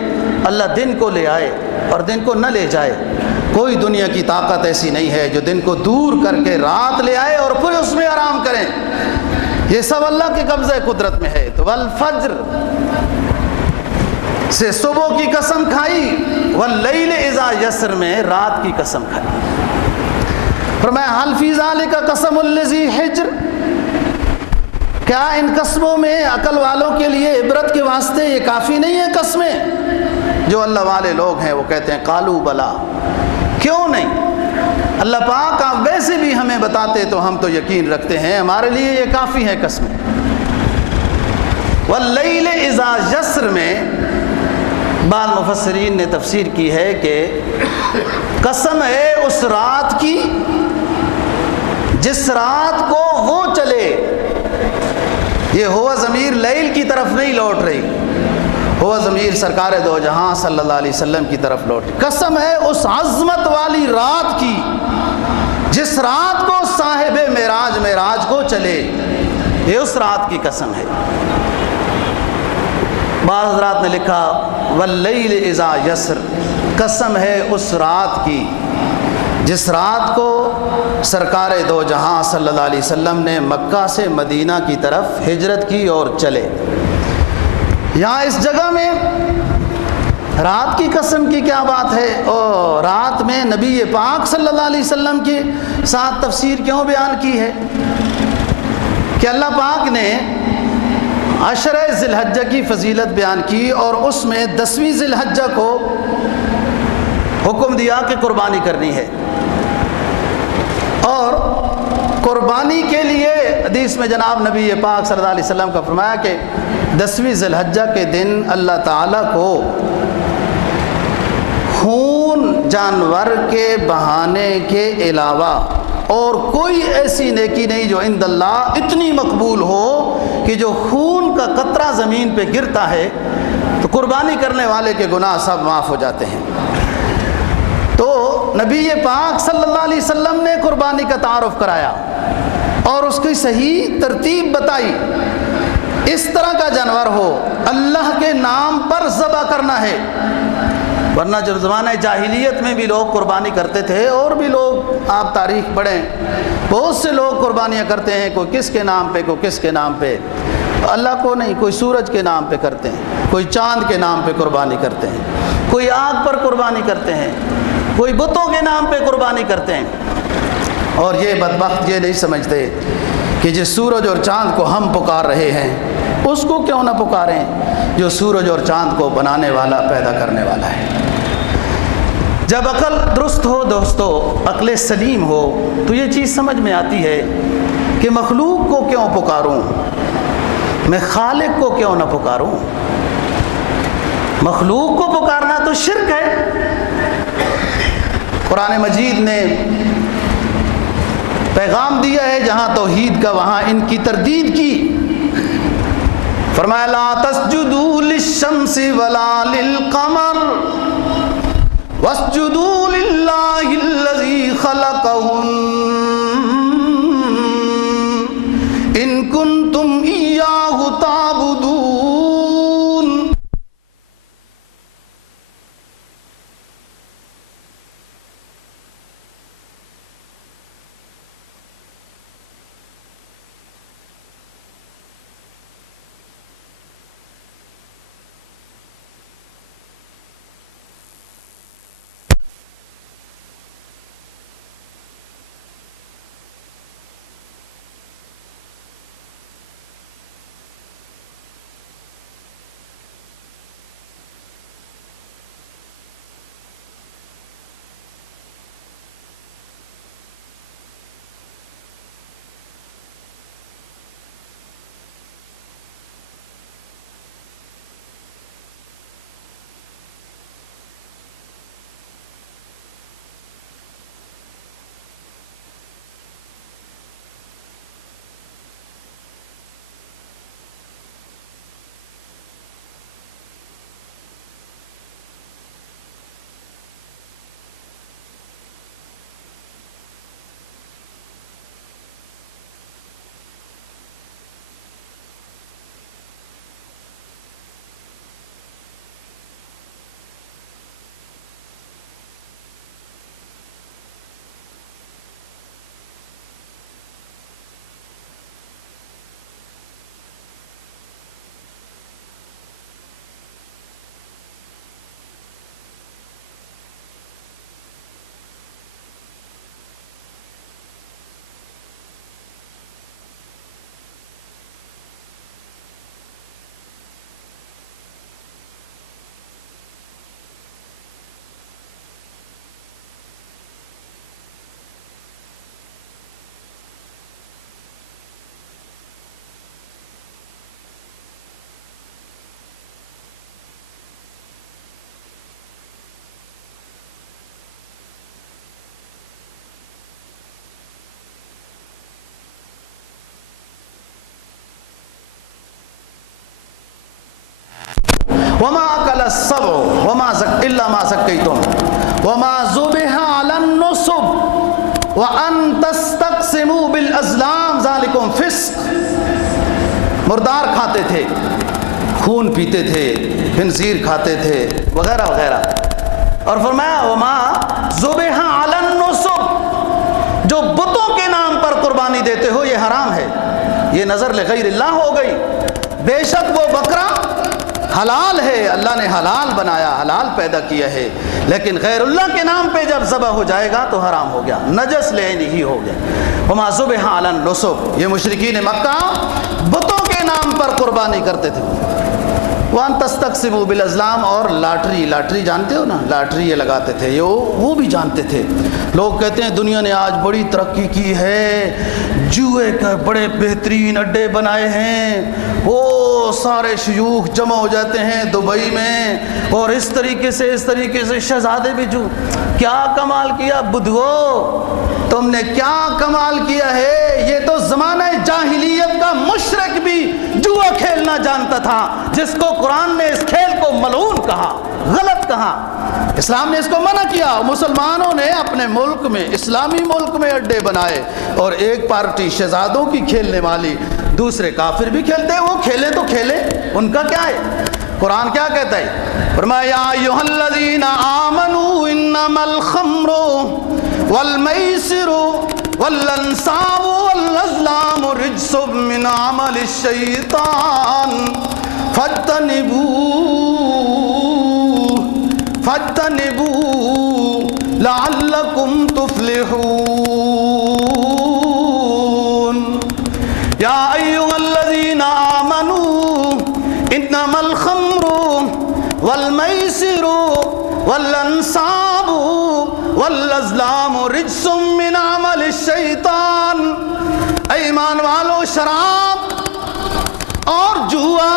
اللہ دن کو لے آئے اور دن کو نہ لے جائے، کوئی دنیا کی طاقت ایسی نہیں ہے جو دن کو دور کر کے رات لے آئے اور پھر اس میں آرام کریں، یہ سب اللہ کے قبضہ قدرت میں ہے۔ تو والفجر سے صبح کی قسم کھائی، واللیل اذا یسر میں رات کی قسم کھائی۔ فرمایا حل فی ذالک قسم الذی حجر، کیا ان قسموں میں عقل والوں کے لیے عبرت کے واسطے یہ کافی نہیں ہے قسمیں؟ جو اللہ والے لوگ ہیں وہ کہتے ہیں قالوا بلا، کیوں نہیں؟ اللہ پاک آپ ویسے بھی ہمیں بتاتے تو ہم تو یقین رکھتے ہیں، ہمارے لیے یہ کافی ہے قسمیں۔ واللیل اذا یسر میں بعض مفسرین نے تفسیر کی ہے کہ قسم ہے اس رات کی جس رات کو وہ چلے۔ یہ ہوا ضمیر لیل کی طرف نہیں لوٹ رہی، ہوا ضمیر سرکار دو جہاں صلی اللہ علیہ وسلم کی طرف لوٹ رہی۔ قسم ہے اس عظمت والی رات کی جس رات کو صاحب معراج کو چلے، یہ اس رات کی قسم ہے۔ بعض حضرات نے لکھا واللیل اذا یسر، قسم ہے اس رات کی جس رات کو سرکار دو جہاں صلی اللہ علیہ وسلم نے مکہ سے مدینہ کی طرف ہجرت کی اور چلے۔ یہاں اس جگہ میں رات کی قسم کی کیا بات ہے، اور رات میں نبی پاک صلی اللہ علیہ وسلم کے ساتھ تفسیر کیوں بیان کی ہے کہ اللہ پاک نے عشرہ ذی الحجہ کی فضیلت بیان کی اور اس میں 10ویں ذی الحجہ کو حکم دیا کہ قربانی کرنی ہے، اور قربانی کے لیے حدیث میں جناب نبی پاک صلی اللہ علیہ وسلم کا فرمایا کہ 10ویں ذی الحجہ کے دن اللہ تعالیٰ کو خون جانور کے بہانے کے علاوہ اور کوئی ایسی نیکی نہیں جو عند اللہ اتنی مقبول ہو کہ جو خون کا قطرہ زمین پہ گرتا ہے تو قربانی کرنے والے کے گناہ سب معاف ہو جاتے ہیں۔ تو نبی پاک صلی اللہ علیہ وسلم نے قربانی کا تعارف کرایا اور اس کی صحیح ترتیب بتائی۔ اس طرح کا جانور ہو، اللہ کے نام پر ذبح کرنا ہے، ورنہ جب زمانہ جاہلیت میں بھی لوگ قربانی کرتے تھے، اور بھی لوگ آپ تاریخ پڑھیں بہت سے لوگ قربانیاں کرتے ہیں، کوئی کس کے نام پہ، کوئی کس کے نام پہ، اللہ کو نہیں، کوئی سورج کے نام پہ کرتے ہیں، کوئی چاند کے نام پہ قربانی کرتے ہیں، کوئی آگ پر قربانی کرتے ہیں، کوئی بتوں کے نام پہ قربانی کرتے ہیں، اور یہ بدبخت یہ نہیں سمجھتے کہ جس سورج اور چاند کو ہم پکار رہے ہیں اس کو کیوں نہ پکاریں جو سورج اور چاند کو بنانے والا، پیدا کرنے والا ہے۔ جب عقل درست ہو دوستو، عقل سلیم ہو، تو یہ چیز سمجھ میں آتی ہے کہ مخلوق کو کیوں پکاروں، میں خالق کو کیوں نہ پکاروں۔ مخلوق کو پکارنا تو شرک ہے۔ قرآن مجید نے پیغام دیا ہے، جہاں توحید کا وہاں ان کی تردید کی۔ فرمایا لا تسجدوا للشمس ولا للقمر واسجدوا للہ الذی خلقہن ان کنتم ایاہ تعبدون۔ وما اکل السبع وما الا ما زکیتم وما ذبح علی النصب وان تستقسموا بالازلام ذلکم فسق. مردار کھاتے تھے، خون پیتے تھے، خنزیر کھاتے تھے وغیرہ وغیرہ. اور فرمایا وما ذبح علی النصب، جو بتوں کے نام پر قربانی دیتے ہو یہ حرام ہے، یہ نظر لغیر اللہ ہو گئی. بے شک وہ بکرا حلال ہے، اللہ نے حلال بنایا، حلال پیدا کیا ہے، لیکن غیر اللہ کے نام پہ جب ذبح ہو جائے گا تو حرام ہو گیا، نجس لعین ہی ہو گیا. وما ذبح علی النصب، یہ مشرکین مکہ بتوں کے نام پر قربانی کرتے تھے. وان تستقسموا بالازلام، اور لاٹری جانتے ہو نا، لاٹری یہ لگاتے تھے، یہ وہ بھی جانتے تھے. لوگ کہتے ہیں دنیا نے آج بڑی ترقی کی ہے، جوئے کا بڑے بہترین اڈے بنائے ہیں، وہ سارے شیوخ جمع ہو جاتے ہیں دبئی میں، اور اس طریقے سے شہزادے بھی جو کیا کمال کیا بدھو، تم نے کیا کمال کیا ہے. یہ تو زمانہ جاہلیت کا مشرک بھی جوا کھیلنا جانتا تھا، جس کو قرآن نے اس کھیل کو ملعون کہا، غلط کہا. اسلام نے اس کو منع کیا. مسلمانوں نے اپنے ملک میں، اسلامی ملک میں اڈے بنائے، اور ایک پارٹی شہزادوں کی کھیلنے والی، دوسرے کافر بھی کھیلتے ہیں، وہ کھیلیں تو کھیلیں، ان کا کیا ہے. قرآن کیا کہتا ہے؟ فرمایا یا ایھا الذین آمنوا انما الخمر والمیسر والانصاب والازلام رجس من عمل الشیطان فاجتنبوه لعلکم تفلحون. یا ایھا الذین آمنوا انما الخمر والمیسر والانصاب والازلام رجس من عمل الشیطان. اے ایمان والو، شراب اور جوا،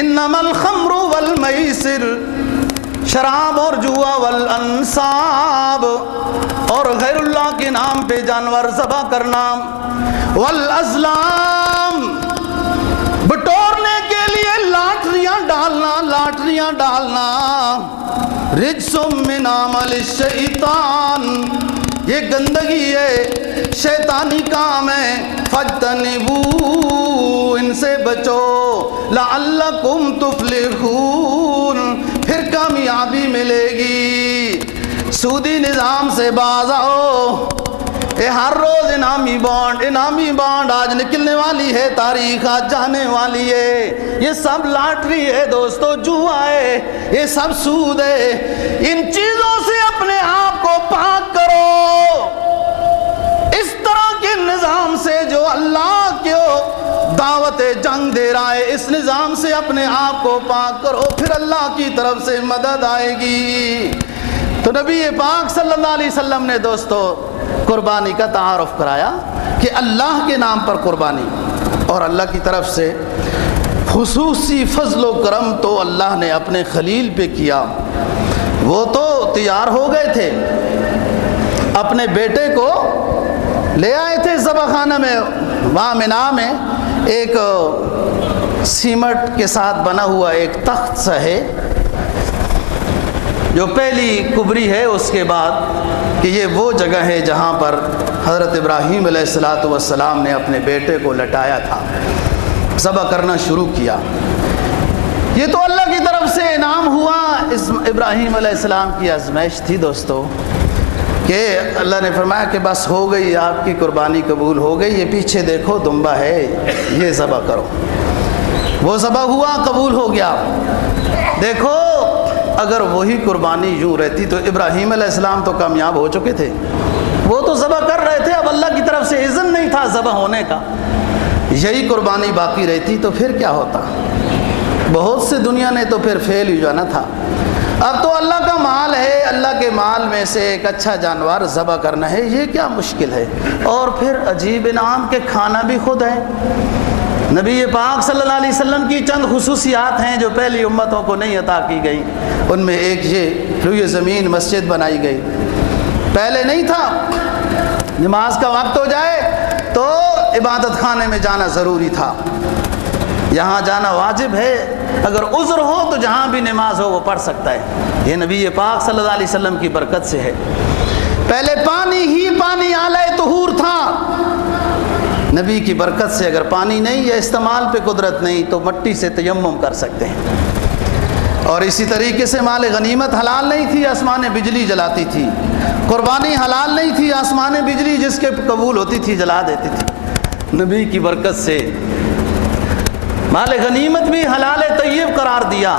انما الخمر والمیسر، شراب اور جوا، والانصاب، اور غیر اللہ کے نام پہ جانور ذبح کرنا، والازلام، بٹورنے کے لیے لاٹریاں ڈالنا، رجس من عمل الشیطان، یہ گندگی ہے، شیطانی کام ہے. فاجتنبوہ، ان سے بچو، لعلکم تفلحون، پھر کامیابی ملے گی. سودی نظام سے باز آؤ. یہ ہر روز انعامی بانڈ آج نکلنے والی ہے، تاریخ آج جانے والی ہے. یہ سب لاٹری ہے دوستو، جوا ہے، یہ سب سود ہے. ان چیزوں سے اپنے آپ کو پاک کرو. اس طرح کے نظام سے جو اللہ کو دعوت جنگ دے رہا ہے، اس نظام سے اپنے آپ کو پاک کرو، پھر اللہ کی طرف سے مدد آئے گی. تو نبی پاک صلی اللہ علیہ وسلم نے دوستو قربانی کا تعارف کرایا کہ اللہ کے نام پر قربانی، اور اللہ کی طرف سے خصوصی فضل و کرم تو اللہ نے اپنے خلیل پہ کیا. وہ تو تیار ہو گئے تھے، اپنے بیٹے کو لے آئے تھے ذبح خانہ میں. وہاں منا میں ایک سیمٹ کے ساتھ بنا ہوا ایک تخت سا ہے، جو پہلی کبری ہے اس کے بعد، کہ یہ وہ جگہ ہے جہاں پر حضرت ابراہیم علیہ السلام نے اپنے بیٹے کو لٹایا تھا، ذبح کرنا شروع کیا. یہ تو اللہ کی طرف سے انعام ہوا. ابراہیم علیہ السلام کی آزمائش تھی دوستو، کہ اللہ نے فرمایا کہ بس ہو گئی، آپ کی قربانی قبول ہو گئی، یہ پیچھے دیکھو دمبا ہے، یہ ذبح کرو. وہ ذبح ہوا، قبول ہو گیا. دیکھو اگر وہی قربانی یوں رہتی تو ابراہیم علیہ السلام تو کامیاب ہو چکے تھے، وہ تو ذبح کر رہے تھے، اب اللہ کی طرف سے اذن نہیں تھا ذبح ہونے کا. یہی قربانی باقی رہتی تو پھر کیا ہوتا؟ بہت سے دنیا نے تو پھر فیل ہو جانا تھا. اب تو اللہ کا مال ہے، اللہ کے مال میں سے ایک اچھا جانور ذبح کرنا ہے، یہ کیا مشکل ہے؟ اور پھر عجیب انعام کے کھانا بھی خود ہے. نبی پاک صلی اللہ علیہ وسلم کی چند خصوصیات ہیں جو پہلی امتوں کو نہیں عطا کی گئی. ان میں ایک یہ روئے زمین مسجد بنائی گئی. پہلے نہیں تھا، نماز کا وقت ہو جائے تو عبادت خانے میں جانا ضروری تھا. یہاں جانا واجب ہے، اگر عذر ہو تو جہاں بھی نماز ہو وہ پڑھ سکتا ہے۔ یہ نبی پاک صلی اللہ علیہ وسلم کی برکت سے ہے۔ پہلے پانی ہی پانی اعلی طہور تھا، نبی کی برکت سے اگر پانی نہیں یا استعمال پہ قدرت نہیں تو مٹی سے تیمم کر سکتے ہیں۔ اور اسی طریقے سے مال غنیمت حلال نہیں تھی، آسمان بجلی جلاتی تھی۔ قربانی حلال نہیں تھی، آسمان بجلی جس کے قبول ہوتی تھی جلا دیتی تھی۔ نبی کی برکت سے مال غنیمت بھی حلال طیب قرار دیا،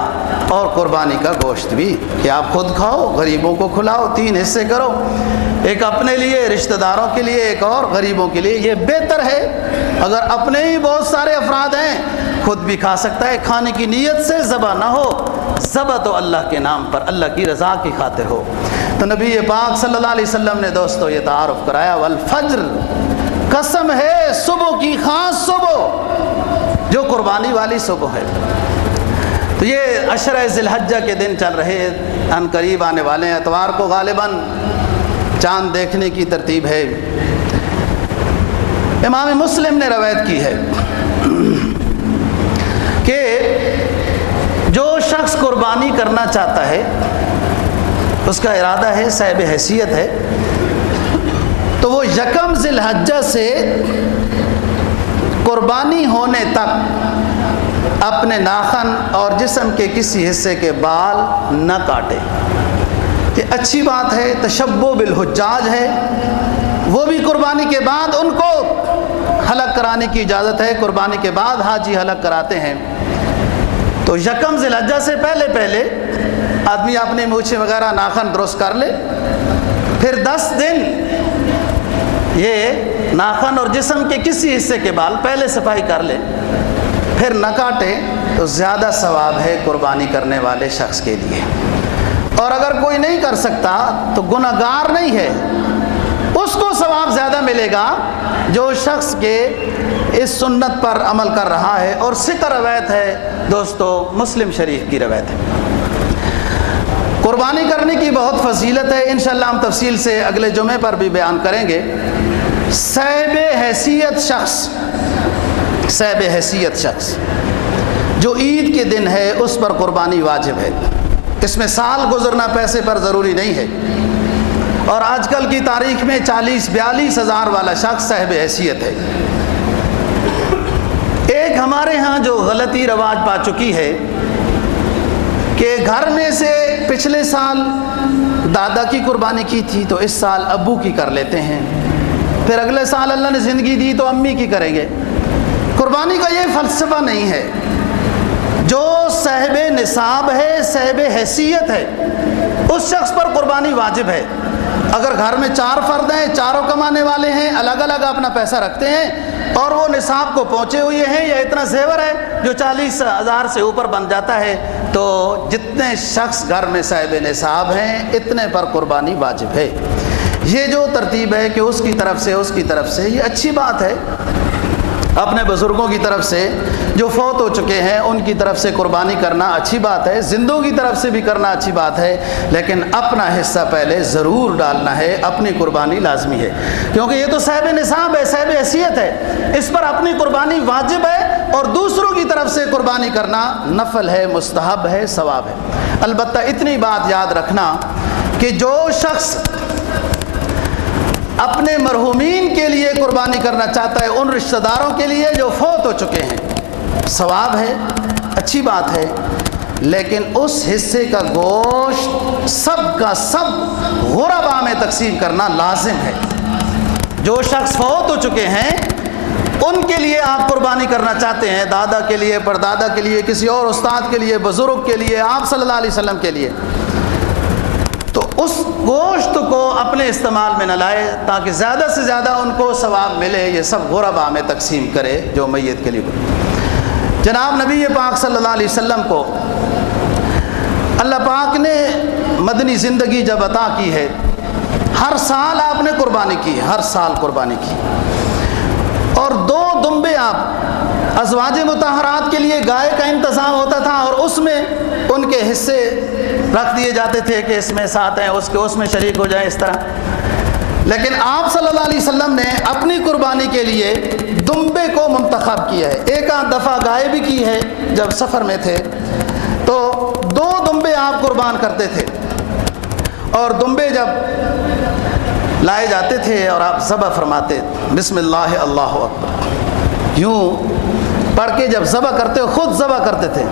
اور قربانی کا گوشت بھی کہ آپ خود کھاؤ، غریبوں کو کھلاؤ، 3 حصے کرو، ایک اپنے لیے، رشتہ داروں کے لیے، ایک اور غریبوں کے لیے۔ یہ بہتر ہے۔ اگر اپنے ہی بہت سارے افراد ہیں خود بھی کھا سکتا ہے، کھانے کی نیت سے ذبح نہ ہو، ذبح تو اللہ کے نام پر، اللہ کی رضا کی خاطر ہو۔ تو نبی پاک صلی اللہ علیہ وسلم نے دوستو یہ تعارف کرایا، والفجر، قسم ہے صبح کی، خاص صبح جو قربانی والی صبح ہے۔ تو یہ عشرہ ذی الحجہ کے دن چل رہے، ان قریب آنے والے ہیں۔ اتوار کو غالباً چاند دیکھنے کی ترتیب ہے۔ امام مسلم نے روایت کی ہے کہ جو شخص قربانی کرنا چاہتا ہے، اس کا ارادہ ہے، صاحب حیثیت ہے، تو وہ 1 ذی الحجہ سے قربانی ہونے تک اپنے ناخن اور جسم کے کسی حصے کے بال نہ کاٹے۔ یہ اچھی بات ہے، تشبہ بالحجاج ہے۔ وہ بھی قربانی کے بعد ان کو حلق کرانے کی اجازت ہے، قربانی کے بعد حاجی حلق کراتے ہیں۔ تو 1 ذی الحجہ سے پہلے آدمی اپنی مونچھیں وغیرہ ناخن درست کر لے، پھر 10 دن یہ ناخن اور جسم کے کسی حصے کے بال پہلے صفائی کر لے، پھر نہ کاٹے، تو زیادہ ثواب ہے قربانی کرنے والے شخص کے لیے۔ اور اگر کوئی نہیں کر سکتا تو گناہگار نہیں ہے، اس کو ثواب زیادہ ملے گا جو شخص کے اس سنت پر عمل کر رہا ہے۔ اور ثقہ روایت ہے دوستو، مسلم شریف کی روایت ہے۔ قربانی کرنے کی بہت فضیلت ہے، انشاءاللہ ہم تفصیل سے اگلے جمعے پر بھی بیان کریں گے۔ صاحب حیثیت شخص جو عید کے دن ہے اس پر قربانی واجب ہے۔ اس میں سال گزرنا پیسے پر ضروری نہیں ہے، اور آج کل کی تاریخ میں 40-42 ہزار والا شخص صاحب حیثیت ہے۔ ایک ہمارے ہاں جو غلطی رواج پا چکی ہے کہ گھر میں سے پچھلے سال دادا کی قربانی کی تھی تو اس سال ابو کی کر لیتے ہیں، پھر اگلے سال اللہ نے زندگی دی تو امی کی کریں گے۔ قربانی کا یہ فلسفہ نہیں ہے۔ جو صاحب نصاب ہے، صاحب حیثیت ہے، اس شخص پر قربانی واجب ہے۔ اگر گھر میں 4 فرد ہیں، چاروں کمانے والے ہیں، الگ الگ اپنا پیسہ رکھتے ہیں اور وہ نصاب کو پہنچے ہوئے ہیں، یا اتنا زیور ہے جو 40,000 سے اوپر بن جاتا ہے، تو جتنے شخص گھر میں صاحب نصاب ہیں اتنے پر قربانی واجب ہے۔ یہ جو ترتیب ہے کہ اس کی طرف سے یہ اچھی بات ہے۔ اپنے بزرگوں کی طرف سے جو فوت ہو چکے ہیں ان کی طرف سے قربانی کرنا اچھی بات ہے، زندوں کی طرف سے بھی کرنا اچھی بات ہے، لیکن اپنا حصہ پہلے ضرور ڈالنا ہے، اپنی قربانی لازمی ہے، کیونکہ یہ تو صاحب نصاب ہے، صاحب حیثیت ہے، اس پر اپنی قربانی واجب ہے، اور دوسروں کی طرف سے قربانی کرنا نفل ہے، مستحب ہے، ثواب ہے۔ البتہ اتنی بات یاد رکھنا کہ جو شخص اپنے مرحومین کے لیے قربانی کرنا چاہتا ہے، ان رشتہ داروں کے لیے جو فوت ہو چکے ہیں، ثواب ہے، اچھی بات ہے، لیکن اس حصے کا گوشت سب کا سب غرباء میں تقسیم کرنا لازم ہے۔ جو شخص فوت ہو چکے ہیں ان کے لیے آپ قربانی کرنا چاہتے ہیں، دادا کے لیے، پردادا کے لیے، کسی اور استاد کے لیے، بزرگ کے لیے، آپ صلی اللہ علیہ وسلم کے لیے، تو اس گوشت کو اپنے استعمال میں نہ لائے تاکہ زیادہ سے زیادہ ان کو ثواب ملے، یہ سب غرباء میں تقسیم کرے جو میت کے لیے۔ جناب نبی پاک صلی اللہ علیہ وسلم کو اللہ پاک نے مدنی زندگی جب عطا کی ہے، ہر سال آپ نے قربانی کی، ہر سال قربانی کی، اور 2 دمبے آپ ازواج مطہرات کے لیے گائے کا انتظام ہوتا تھا، اور اس میں ان کے حصے رکھ دیے جاتے تھے کہ اس میں 7 ہیں، اس میں شریک ہو جائیں، اس طرح۔ لیکن آپ صلی اللہ علیہ وسلم نے اپنی قربانی کے لیے دمبے کو منتخب کیا ہے. ایک آدھ دفعہ گائے بھی کی ہے جب سفر میں تھے تو 2 دمبے آپ قربان کرتے تھے. اور دمبے جب لائے جاتے تھے اور آپ ذبح فرماتے بسم اللہ اللہ اکبر یوں پڑھ کے جب ذبح کرتے خود ذبح کرتے تھے,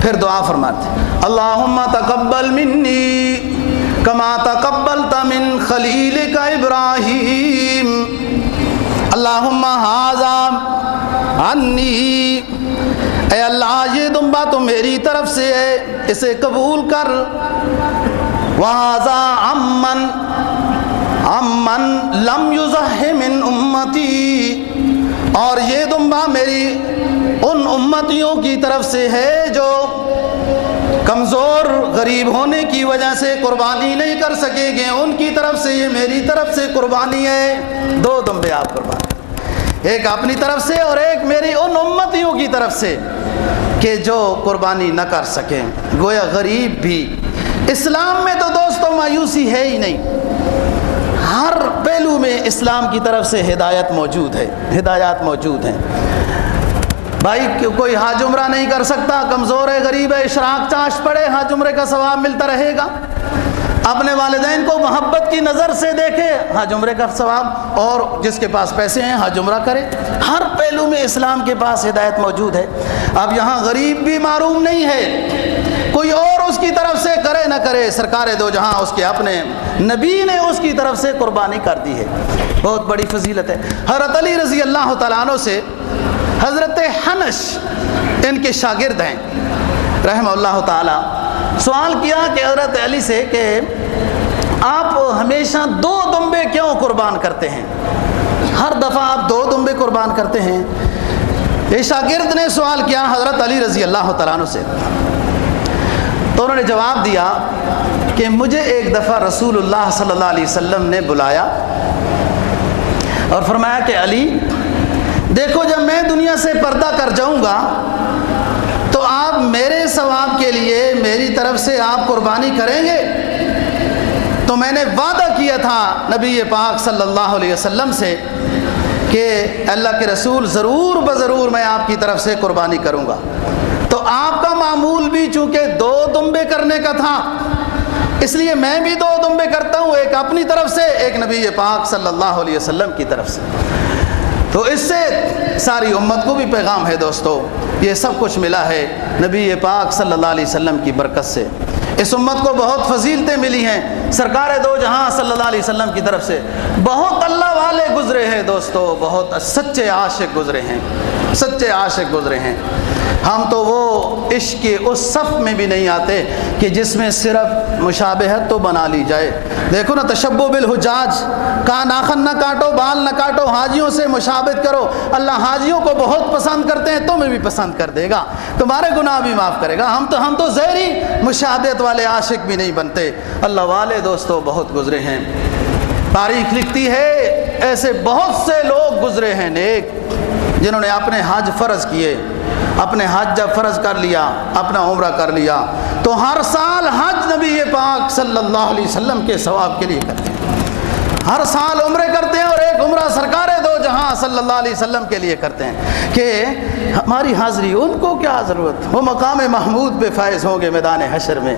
پھر دعا فرماتے اللہم تقبل منی کما تقبلت من خلیلک ابراہیم اللہم ھذا عنی, اے اللہ یہ دمبا تو میری طرف سے ہے, اسے قبول کر. وَھذا عمن لم یضح من امتی, اور یہ دمبا میری ان امتیوں کی طرف سے ہے جو کمزور غریب ہونے کی وجہ سے قربانی نہیں کر سکیں گے, ان کی طرف سے یہ میری طرف سے قربانی ہے. 2 دمبے آپ قربان, ایک اپنی طرف سے اور ایک میری ان امتیوں کی طرف سے کہ جو قربانی نہ کر سکیں. گویا غریب بھی اسلام میں تو دوستوں مایوسی ہے ہی نہیں, ہر پہلو میں اسلام کی طرف سے ہدایت موجود ہے, ہدایات موجود ہیں. بھائی کوئی حج عمرہ نہیں کر سکتا, کمزور ہے, غریب ہے, اشراق چاش پڑے, حج عمرے کا ثواب ملتا رہے گا. اپنے والدین کو محبت کی نظر سے دیکھے, حج عمرے کا ثواب, اور جس کے پاس پیسے ہیں حج عمرہ کرے. ہر پہلو میں اسلام کے پاس ہدایت موجود ہے. اب یہاں غریب بھی معروم نہیں ہے, کوئی اور اس کی طرف سے کرے نہ کرے, سرکار دو جہاں اس کے اپنے نبی نے اس کی طرف سے قربانی کر دی ہے. بہت بڑی فضیلت ہے. حضرت علی رضی اللہ تعالیٰ عنہ سے حضرت حنش ان کے شاگرد ہیں رحمہ اللہ تعالیٰ, سوال کیا کہ حضرت علی سے کہ آپ ہمیشہ 2 دمبے کیوں قربان کرتے ہیں, ہر دفعہ آپ 2 دمبے قربان کرتے ہیں. یہ شاگرد نے سوال کیا حضرت علی رضی اللہ تعالیٰ عنہ سے, تو انہوں نے جواب دیا کہ مجھے ایک دفعہ رسول اللہ صلی اللہ علیہ وسلم نے بلایا اور فرمایا کہ علی دیکھو جب میں دنیا سے پردہ کر جاؤں گا تو آپ میرے ثواب کے لیے میری طرف سے آپ قربانی کریں گے. تو میں نے وعدہ کیا تھا نبی پاک صلی اللہ علیہ وسلم سے کہ اللہ کے رسول ضرور بضرور میں آپ کی طرف سے قربانی کروں گا. تو آپ کا معمول بھی چونکہ 2 دمبے کرنے کا تھا, اس لیے میں بھی 2 دمبے کرتا ہوں, ایک اپنی طرف سے, ایک نبی پاک صلی اللہ علیہ وسلم کی طرف سے. تو اس سے ساری امت کو بھی پیغام ہے دوستو, یہ سب کچھ ملا ہے نبی پاک صلی اللہ علیہ وسلم کی برکت سے. اس امت کو بہت فضیلتیں ملی ہیں سرکار دو جہاں صلی اللہ علیہ وسلم کی طرف سے. بہت اللہ والے گزرے ہیں دوستو, بہت سچے عاشق گزرے ہیں, سچے عاشق گزرے ہیں. ہم تو وہ عشق کے اس صف میں بھی نہیں آتے کہ جس میں صرف مشابہت تو بنا لی جائے. دیکھو نا, تشبہ بالحجاج, کہاں ناخن نہ کاٹو, بال نہ کاٹو, حاجیوں سے مشابہت کرو. اللہ حاجیوں کو بہت پسند کرتے ہیں, تمہیں بھی پسند کر دے گا, تمہارے گناہ بھی معاف کرے گا. ہم تو ظاہری مشابہت والے عاشق بھی نہیں بنتے. اللہ والے دوستو بہت گزرے ہیں. تاریخ لکھتی ہے ایسے بہت سے لوگ گزرے ہیں نیک, جنہوں نے اپنے حج فرض کیے, اپنے حج جب فرض کر لیا, اپنا عمرہ کر لیا, تو ہر سال حج نبی پاک صلی اللہ علیہ وسلم کے ثواب کے لیے کرتے ہیں. ہر سال عمرے کرتے ہیں اور ایک عمرہ سرکار دو جہاں صلی اللہ علیہ وسلم کے لیے کرتے ہیں کہ ہماری حاضری, ان کو کیا ضرورت, وہ مقام محمود پہ فائز ہوں گے میدان حشر میں.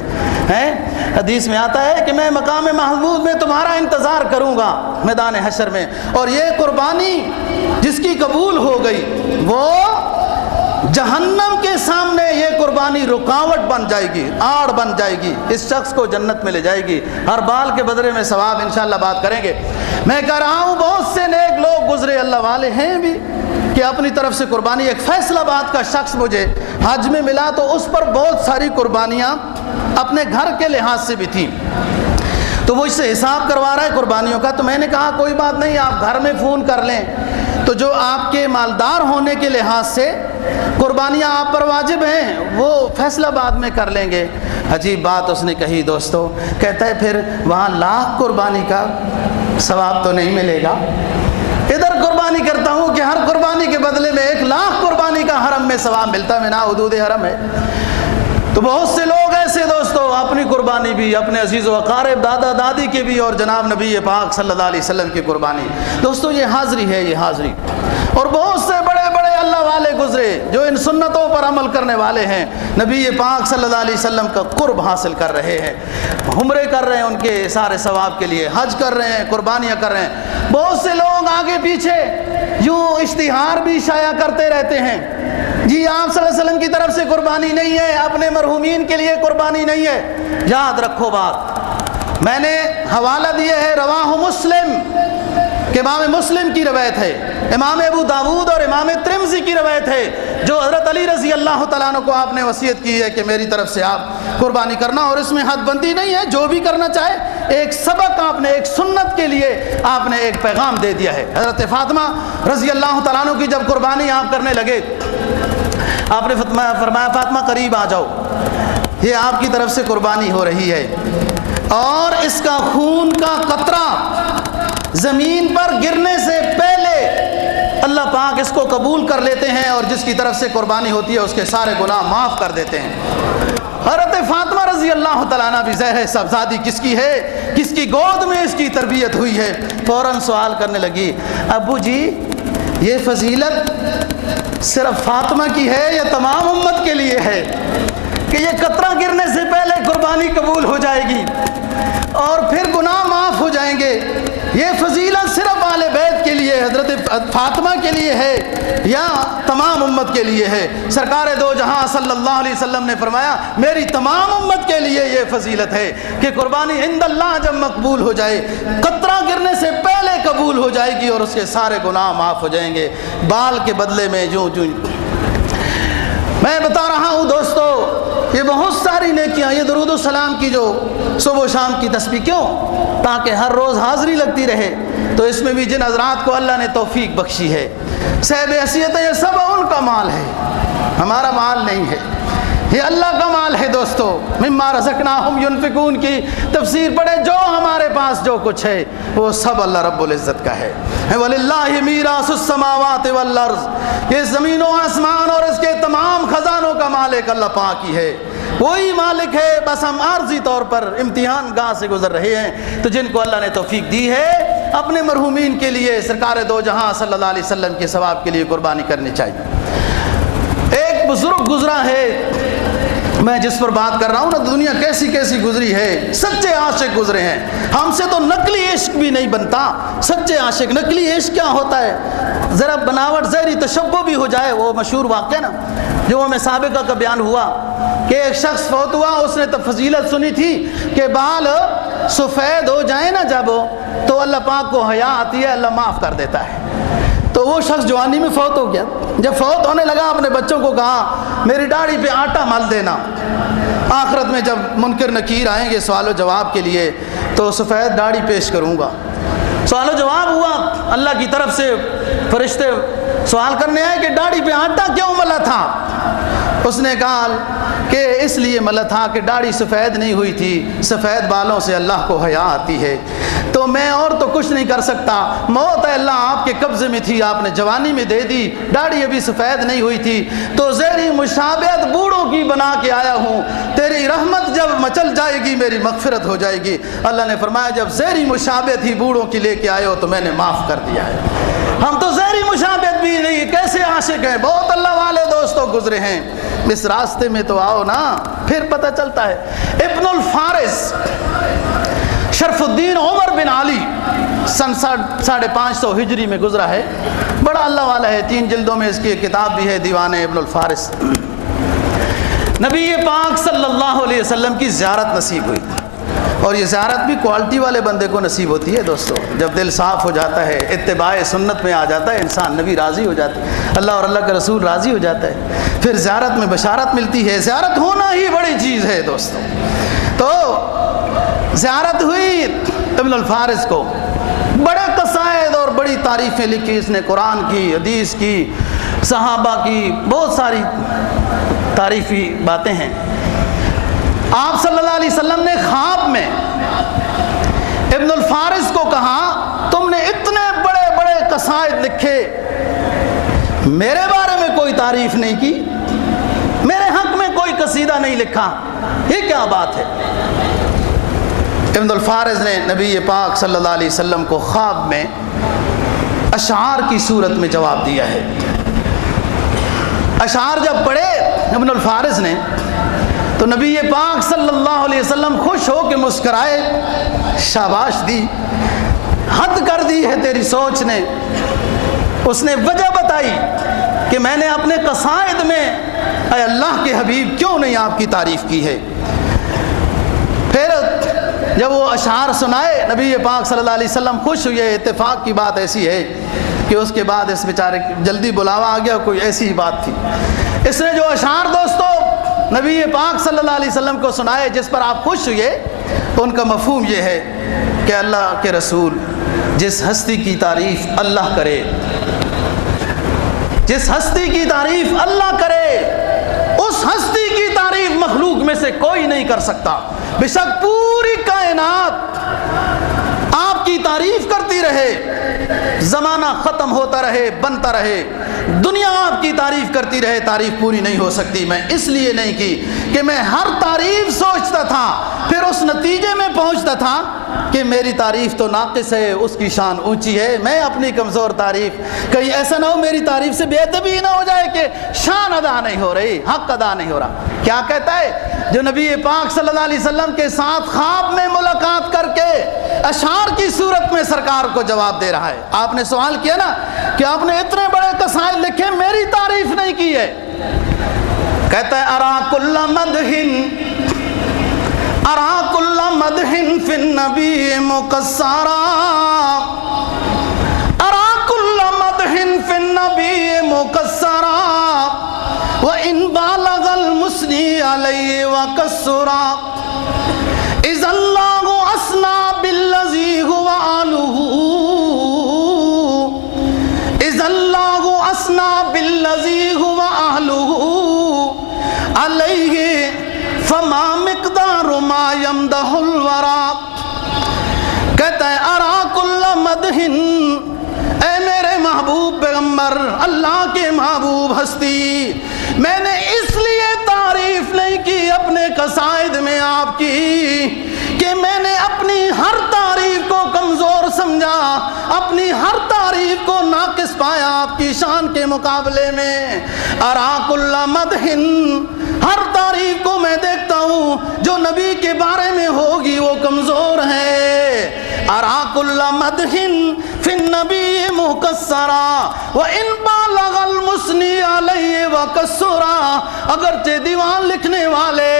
حدیث میں آتا ہے کہ میں مقام محمود میں تمہارا انتظار کروں گا میدان حشر میں, اور یہ قربانی جس کی قبول ہو گئی وہ جہنم کے سامنے یہ قربانی رکاوٹ بن جائے گی, آڑ بن جائے گی, اس شخص کو جنت میں لے جائے گی. ہر بال کے بدلے میں ثواب انشاءاللہ بات کریں گے. میں کہہ رہا ہوں بہت سے نیک لوگ گزرے اللہ والے ہیں بھی کہ اپنی طرف سے قربانی. ایک فیصل آباد کا شخص مجھے حج میں ملا تو اس پر بہت ساری قربانیاں اپنے گھر کے لحاظ سے بھی تھیں, تو وہ اس سے حساب کروا رہا ہے قربانیوں کا. تو میں نے کہا کوئی بات نہیں, آپ گھر میں فون کر لیں, تو جو آپ کے مالدار ہونے کے لحاظ سے قربانیاں آپ پر واجب ہیں وہ فیصلہ بعد میں کر لیں گے. عجیب بات اس نے کہی دوستو, کہتا ہے پھر وہاں 1,00,000 قربانی کا ثواب تو نہیں ملے گا. ادھر قربانی کرتا ہوں کہ ہر قربانی کے بدلے میں 1,00,000 قربانی کا حرم میں ثواب ملتا, میں نا حدود حرم ہے. تو بہت سے لوگ ایسے دوستو اپنی قربانی بھی, اپنے عزیز و اقارب, دادا دادی کے بھی, اور جناب نبی پاک صلی اللہ علیہ وسلم کی قربانی. دوستو یہ حاضری ہے, یہ حاضری. اور بہت سے بڑے بڑے اللہ والے گزرے جو ان سنتوں پر عمل کرنے والے ہیں، نبی پاک صلی اللہ علیہ وسلم کا قرب حاصل کر رہے ہیں، عمرے کر رہے ہیں ان کے سارے ثواب کے لیے، حج کر رہے ہیں، قربانیاں کر رہے ہیں۔ بہت سے لوگ آگے پیچھے یوں اشتہار بھی شائع کرتے رہتے ہیں، جی آپ صلی اللہ علیہ وسلم کی طرف سے قربانی نہیں ہے، اپنے مرحومین کے لیے قربانی نہیں ہے۔ یاد رکھو بات، میں نے حوالہ دیا ہے رواہ مسلم کہ امام مسلم کی روایت ہے، امام ابو داود اور امام ترمذی کی روایت ہے، جو حضرت علی رضی اللہ تعالیٰ عنہ کو آپ نے وصیت کی ہے کہ میری طرف سے آپ قربانی کرنا، اور اس میں حد بندی نہیں ہے، جو بھی کرنا چاہے۔ ایک سبق آپ نے، ایک سنت کے لیے آپ نے ایک پیغام دے دیا ہے۔ حضرت فاطمہ رضی اللہ تعالیٰ عنہ کی جب قربانی آپ کرنے لگے، آپ نے فرمایا فاطمہ قریب آ جاؤ، یہ آپ کی طرف سے قربانی ہو رہی ہے، اور اس کا خون کا قطرہ زمین پر گرنے سے پہلے اللہ پاک اس کو قبول کر لیتے ہیں، اور جس کی طرف سے قربانی ہوتی ہے اس کے سارے گناہ معاف کر دیتے ہیں۔ حضرت فاطمہ رضی اللہ تعالیٰ عنہ بھی زہرہ صاحبزادی کس کی ہے، کس کی گود میں اس کی تربیت ہوئی ہے، فوراً سوال کرنے لگی، ابو جی یہ فضیلت صرف فاطمہ کی ہے یا تمام امت کے لیے ہے کہ یہ قطرہ گرنے سے پہلے قربانی قبول ہو جائے گی اور پھر گناہ معاف ہو جائیں گے؟ یہ فضیلت صرف آل بیت کے لیے، حضرت فاطمہ کے لیے ہے یا تمام امت کے لیے ہے؟ سرکار دو جہاں صلی اللہ علیہ وسلم نے فرمایا میری تمام امت کے لیے یہ فضیلت ہے کہ قربانی عند اللہ جب مقبول ہو جائے، قطرہ گرنے سے پہلے قبول ہو جائے گی اور اس کے سارے گناہ معاف ہو جائیں گے۔ بال کے بدلے میں جو میں بتا رہا ہوں دوستو، یہ بہت ساری نیکیاں، یہ درود و سلام کی جو صبح و شام کی تسبیح، کیوں؟ تاکہ ہر روز حاضری لگتی رہے۔ تو اس میں بھی جن حضرات کو اللہ نے توفیق بخشی ہے، صاحب حیثیت ہے، یہ سب ان کا مال ہے، ہمارا مال نہیں ہے، یہ اللہ کا مال ہے دوستو۔ مما رزقناہم ینفقون کی تفسیر پڑھے، جو ہمارے پاس جو کچھ ہے وہ سب اللہ رب العزت کا ہے۔ وَلِلَّهِ مِيرَاثُ السَّمَاوَاتِ وَالْأَرْضِ، یہ زمین و آسمان اور اس کے تمام خزانوں کا مالک اللہ پاک ہی ہے، وہی مالک ہے۔ بس ہم عارضی طور پر امتحان گاہ سے گزر رہے ہیں، تو جن کو اللہ نے توفیق دی ہے اپنے مرحومین کے لیے، سرکار دو جہاں صلی اللہ علیہ وسلم کے ثواب کے لیے قربانی کرنی چاہیے۔ ایک بزرگ گزرا ہے، میں جس پر بات کر رہا ہوں نا، دنیا کیسی کیسی گزری ہے، سچے عاشق گزرے ہیں۔ ہم سے تو نقلی عشق بھی نہیں بنتا، سچے عاشق۔ نقلی عشق کیا ہوتا ہے؟ ذرا بناوٹ ظاہری تشبہ بھی ہو جائے۔ وہ مشہور واقعہ نا جو ہمیں سابقہ کا بیان ہوا کہ ایک شخص فوت ہوا، اس نے تو فضیلت سنی تھی کہ بال سفید ہو جائیں نا جب، تو اللہ پاک کو حیا آتی ہے، اللہ معاف کر دیتا ہے۔ تو وہ شخص جوانی میں فوت ہو گیا۔ جب فوت ہونے لگا اپنے بچوں کو کہا میری داڑھی پہ آٹا مل دینا، آخرت میں جب منکر نکیر آئیں گے سوال و جواب کے لیے تو سفید داڑھی پیش کروں گا۔ سوال و جواب ہوا، اللہ کی طرف سے فرشتے سوال کرنے آئے کہ داڑھی پہ آٹا کیوں ملا تھا؟ اس نے کہا کہ اس لیے ملا تھا کہ داڑھی سفید نہیں ہوئی تھی، سفید بالوں سے اللہ کو حیا آتی ہے، تو میں اور تو کچھ نہیں کر سکتا، موت ہے اللہ آپ کے قبضے میں تھی، آپ نے جوانی میں دے دی، داڑھی ابھی سفید نہیں ہوئی تھی، تو زہری مشابہت بوڑھوں کی بنا کے آیا ہوں، تیری رحمت جب مچل جائے گی میری مغفرت ہو جائے گی۔ اللہ نے فرمایا جب زہری مشابہت ہی بوڑھوں کی لے کے آئے ہو تو میں نے معاف کر دیا ہے۔ ہم تو زہری مشابہت بھی نہیں، کیسے عاشق ہیں، بہت اللہ والے دوستوں گزرے ہیں، اس راستے میں تو آؤ نا، پھر پتہ چلتا ہے۔ ابن الفارس شرف الدین عمر بن علی سن 550 ہجری میں گزرا ہے، بڑا اللہ والا ہے، 3 جلدوں میں اس کی کتاب بھی ہے، دیوان ابن الفارس۔ نبی پاک صلی اللہ علیہ وسلم کی زیارت نصیب ہوئی، اور یہ زیارت بھی کوالٹی والے بندے کو نصیب ہوتی ہے دوستو، جب دل صاف ہو جاتا ہے، اتباع سنت میں آ جاتا ہے انسان، نبی راضی ہو جاتے ہیں، اللہ اور اللہ کا رسول راضی ہو جاتا ہے، پھر زیارت میں بشارت ملتی ہے۔ زیارت ہونا ہی بڑی چیز ہے دوستو۔ تو زیارت ہوئی ابن الفارس کو، بڑے قصائد اور بڑی تعریفیں لکھی اس نے، قرآن کی، حدیث کی، صحابہ کی، بہت ساری تعریفی باتیں ہیں۔ آپ صلی اللہ علیہ وسلم نے خواب میں ابن الفارس کو کہا تم نے اتنے بڑے بڑے قصائد لکھے، میرے بارے میں کوئی تعریف نہیں کی، میرے حق میں کوئی قصیدہ نہیں لکھا، یہ کیا بات ہے؟ ابن الفارس نے نبی پاک صلی اللہ علیہ وسلم کو خواب میں اشعار کی صورت میں جواب دیا ہے۔ اشعار جب پڑھے ابن الفارس نے تو نبی پاک صلی اللہ علیہ وسلم خوش ہو کے مسکرائے، شاباش دی، حد کر دی ہے تیری سوچ نے۔ اس نے وجہ بتائی کہ میں نے اپنے قصائد میں اے اللہ کے حبیب کیوں نہیں آپ کی تعریف کی ہے۔ پھر جب وہ اشعار سنائے نبی پاک صلی اللہ علیہ وسلم خوش ہوئے۔ اتفاق کی بات ایسی ہے کہ اس کے بعد اس بیچارے جلدی بلاوا آ گیا، کوئی ایسی ہی بات تھی۔ اس نے جو اشعار دوستو نبی پاک صلی اللہ علیہ وسلم کو سنائے جس پر آپ خوش ہوئے، ان کا مفہوم یہ ہے کہ اللہ کے رسول جس ہستی کی تعریف اللہ کرے، جس ہستی کی تعریف اللہ کرے، اس ہستی کی تعریف مخلوق میں سے کوئی نہیں کر سکتا۔ بے شک پوری کائنات آپ کی تعریف کرتی رہے، زمانہ ختم ہوتا رہے، بنتا رہے، دنیا آپ کی تعریف کرتی رہے، تعریف پوری نہیں ہو سکتی۔ میں اس لیے نہیں کی کہ میں ہر تعریف سوچتا تھا، پھر اس نتیجے میں پہنچتا تھا کہ میری تعریف تو ناقص ہے، اس کی شان اونچی ہے، میں اپنی کمزور تعریف، کہیں ایسا نہ ہو میری تعریف سے بے ادبی نہ ہو جائے کہ شان ادا نہیں ہو رہی، حق ادا نہیں ہو رہا۔ کیا کہتا ہے جو نبی پاک صلی اللہ علیہ وسلم کے ساتھ خواب میں ملاقات کر کے اشعار کی صورت میں سرکار کو جواب دے رہا ہے۔ آپ نے سوال کیا نا کہ آپ نے اتنے بڑے قصائد لکھے، میری تعریف نہیں کی ہے۔ کہتا ہے ارا کل مدح فی النبی مقصرا، ارا کل مدح فی النبی مقصرا، وَإِن بالغ المثنی علیہ وکسرا، اذا اللہ اثنى بالذی هو آلہ، اذا اللہ اثنى بالذی هو آلہ علیہ، فما مقدار ما یمدح الورا۔ کہتا ہے ارا کل مدح، اے میرے محبوب پیغمبر، اللہ کے محبوب ہستی، میں نے اس لیے تعریف نہیں کی اپنے قصائد میں آپ کی کہ میں نے اپنی ہر تعریف کو کمزور سمجھا، اپنی ہر تعریف کو ناقص پایا آپ کی شان کے مقابلے میں۔ ارا کل مدح، ہر تعریف کو میں دیکھتا ہوں جو نبی کے بارے میں ہوگی وہ کمزور ہے۔ ارا کل مدح فی النبی مقصرا، وَإِن بالغ المثنی علیہ وکسرا، اگرچہ دیوان لکھنے والے،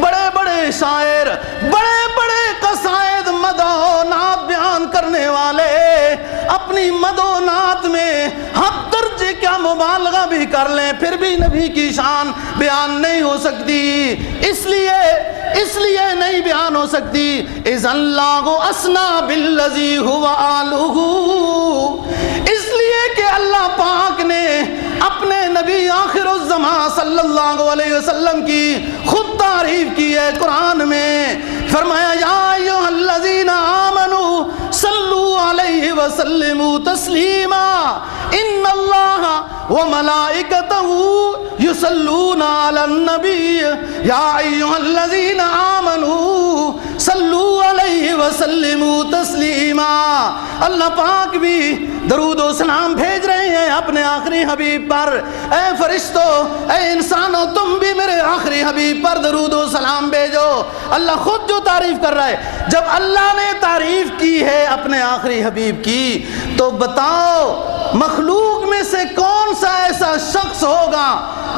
بڑے بڑے شاعر، بڑے بڑے قصائد مدح و نعت بیان کرنے والے اپنی مدح و نعت میں حد درجے کا مبالغہ بھی کر لیں، پھر بھی نبی کی شان بیان نہیں ہو سکتی۔ اس لیے نہیں بیان ہو سکتی، اذ اللہ اثنى بالذی هو آلہ، اس لیے کہ اللہ پاک نے اپنے نبی آخر الزمان صلی اللہ علیہ وسلم کی خود تعریف کی ہے قرآن میں۔ فرمایا یا ایھا الذین آمنوا صلوا علیہ وسلموا تسلیما، ان اللہ وملائکتہ یصلون علی النبی، یا ایھا الذین آمنوا صلوا علیہ وسلموا تسلیما۔ اللہ پاک بھی درود و سلام بھیج رہے ہیں اپنے آخری حبیب پر۔ اے فرشتو، اے انسانو، تم بھی میرے آخری حبیب پر درود و سلام بھیجو۔ اللہ خود جو تعریف کر رہا ہے، جب اللہ نے تعریف کی ہے اپنے آخری حبیب کی، تو بتاؤ مخلوق میں سے کون سا ایسا شخص ہوگا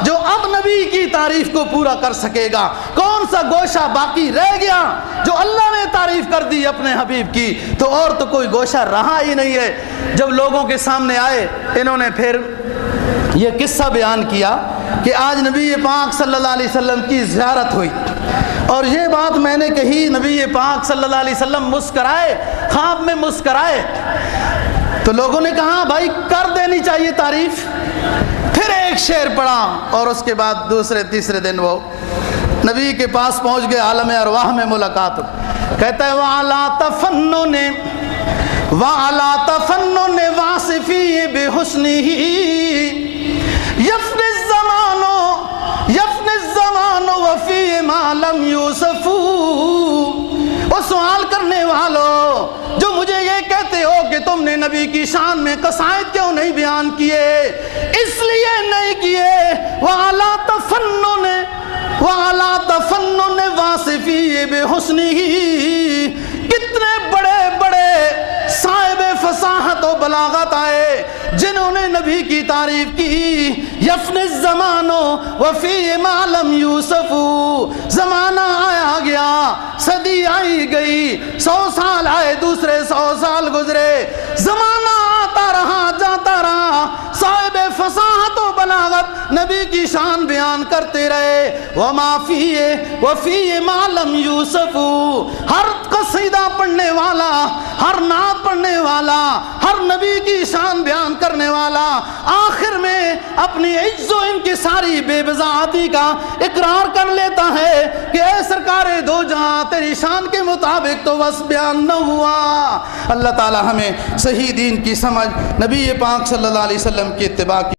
جو اب نبی کی تعریف کو پورا کر سکے گا؟ کون سا گوشہ باقی رہ گیا جو اللہ نے تعریف کر دی اپنے حبیب کی؟ تو اور تو کوئی گوشہ رہا ہی نہیں ہے۔ جب لوگوں کے سامنے آئے، انہوں نے پھر یہ قصہ بیان کیا کہ آج نبی پاک صلی اللہ علیہ وسلم کی زیارت ہوئی، اور یہ بات میں نے کہی، نبی پاک صلی اللہ علیہ وسلم مسکرائے، خواب میں مسکرائے، تو لوگوں نے کہا بھائی کر دینی چاہیے تعریف۔ پھر ایک شعر پڑھا، اور اس کے بعد دوسرے تیسرے دن وہ نبی کے پاس پہنچ گئے، عالم ارواح میں ملاقات۔ کہتا ہے وَعَلَى تَفَنُّنِ وَاصِفِي بِحُسْنِهِ يَفْنِي الزَّمَانُ وَفِي مَا لَمْ يُوصَفُ۔ وہ سوال کرنے والوں جو مجھے یہ کہتے ہو کہ تم تم نے نبی کی شان میں قصائد کیوں نہیں بیان کیے؟ اس لیے نہیں کیے وَعَلَى تَفَنُّنِ وَاصِفِي بِحُسْنِهِ، کتنے بڑے بڑے صاحب فصاحت و بلاغت آئے جنہوں نے نبی کی تعریف کی. یفنی الزمان وفی ما لم یوسف، زمانہ آیا گیا، صدی آئی گئی، 100 سال آئے، دوسرے 100 سال گزرے، زمانہ آتا رہا جاتا رہا، صاحب فصاحت و بلاغت نبی کی شان بیان کرتے رہے. وما فیہ وفی ما لم یوسف، ہر قصیدہ پڑھنے والا، ہر نعت پڑھنے والا، ہر نبی کی شان بیان کرنے والا آخر میں اپنی عجز و انکساری بے بضاعتی کا اقرار کر لیتا ہے کہ اے سرکار دو جہاں تیری شان کے مطابق تو بس بیان نہ ہوا. اللہ تعالی ہمیں صحیح دین کی سمجھ، نبی پاک صلی اللہ علیہ وسلم کی اتباع کی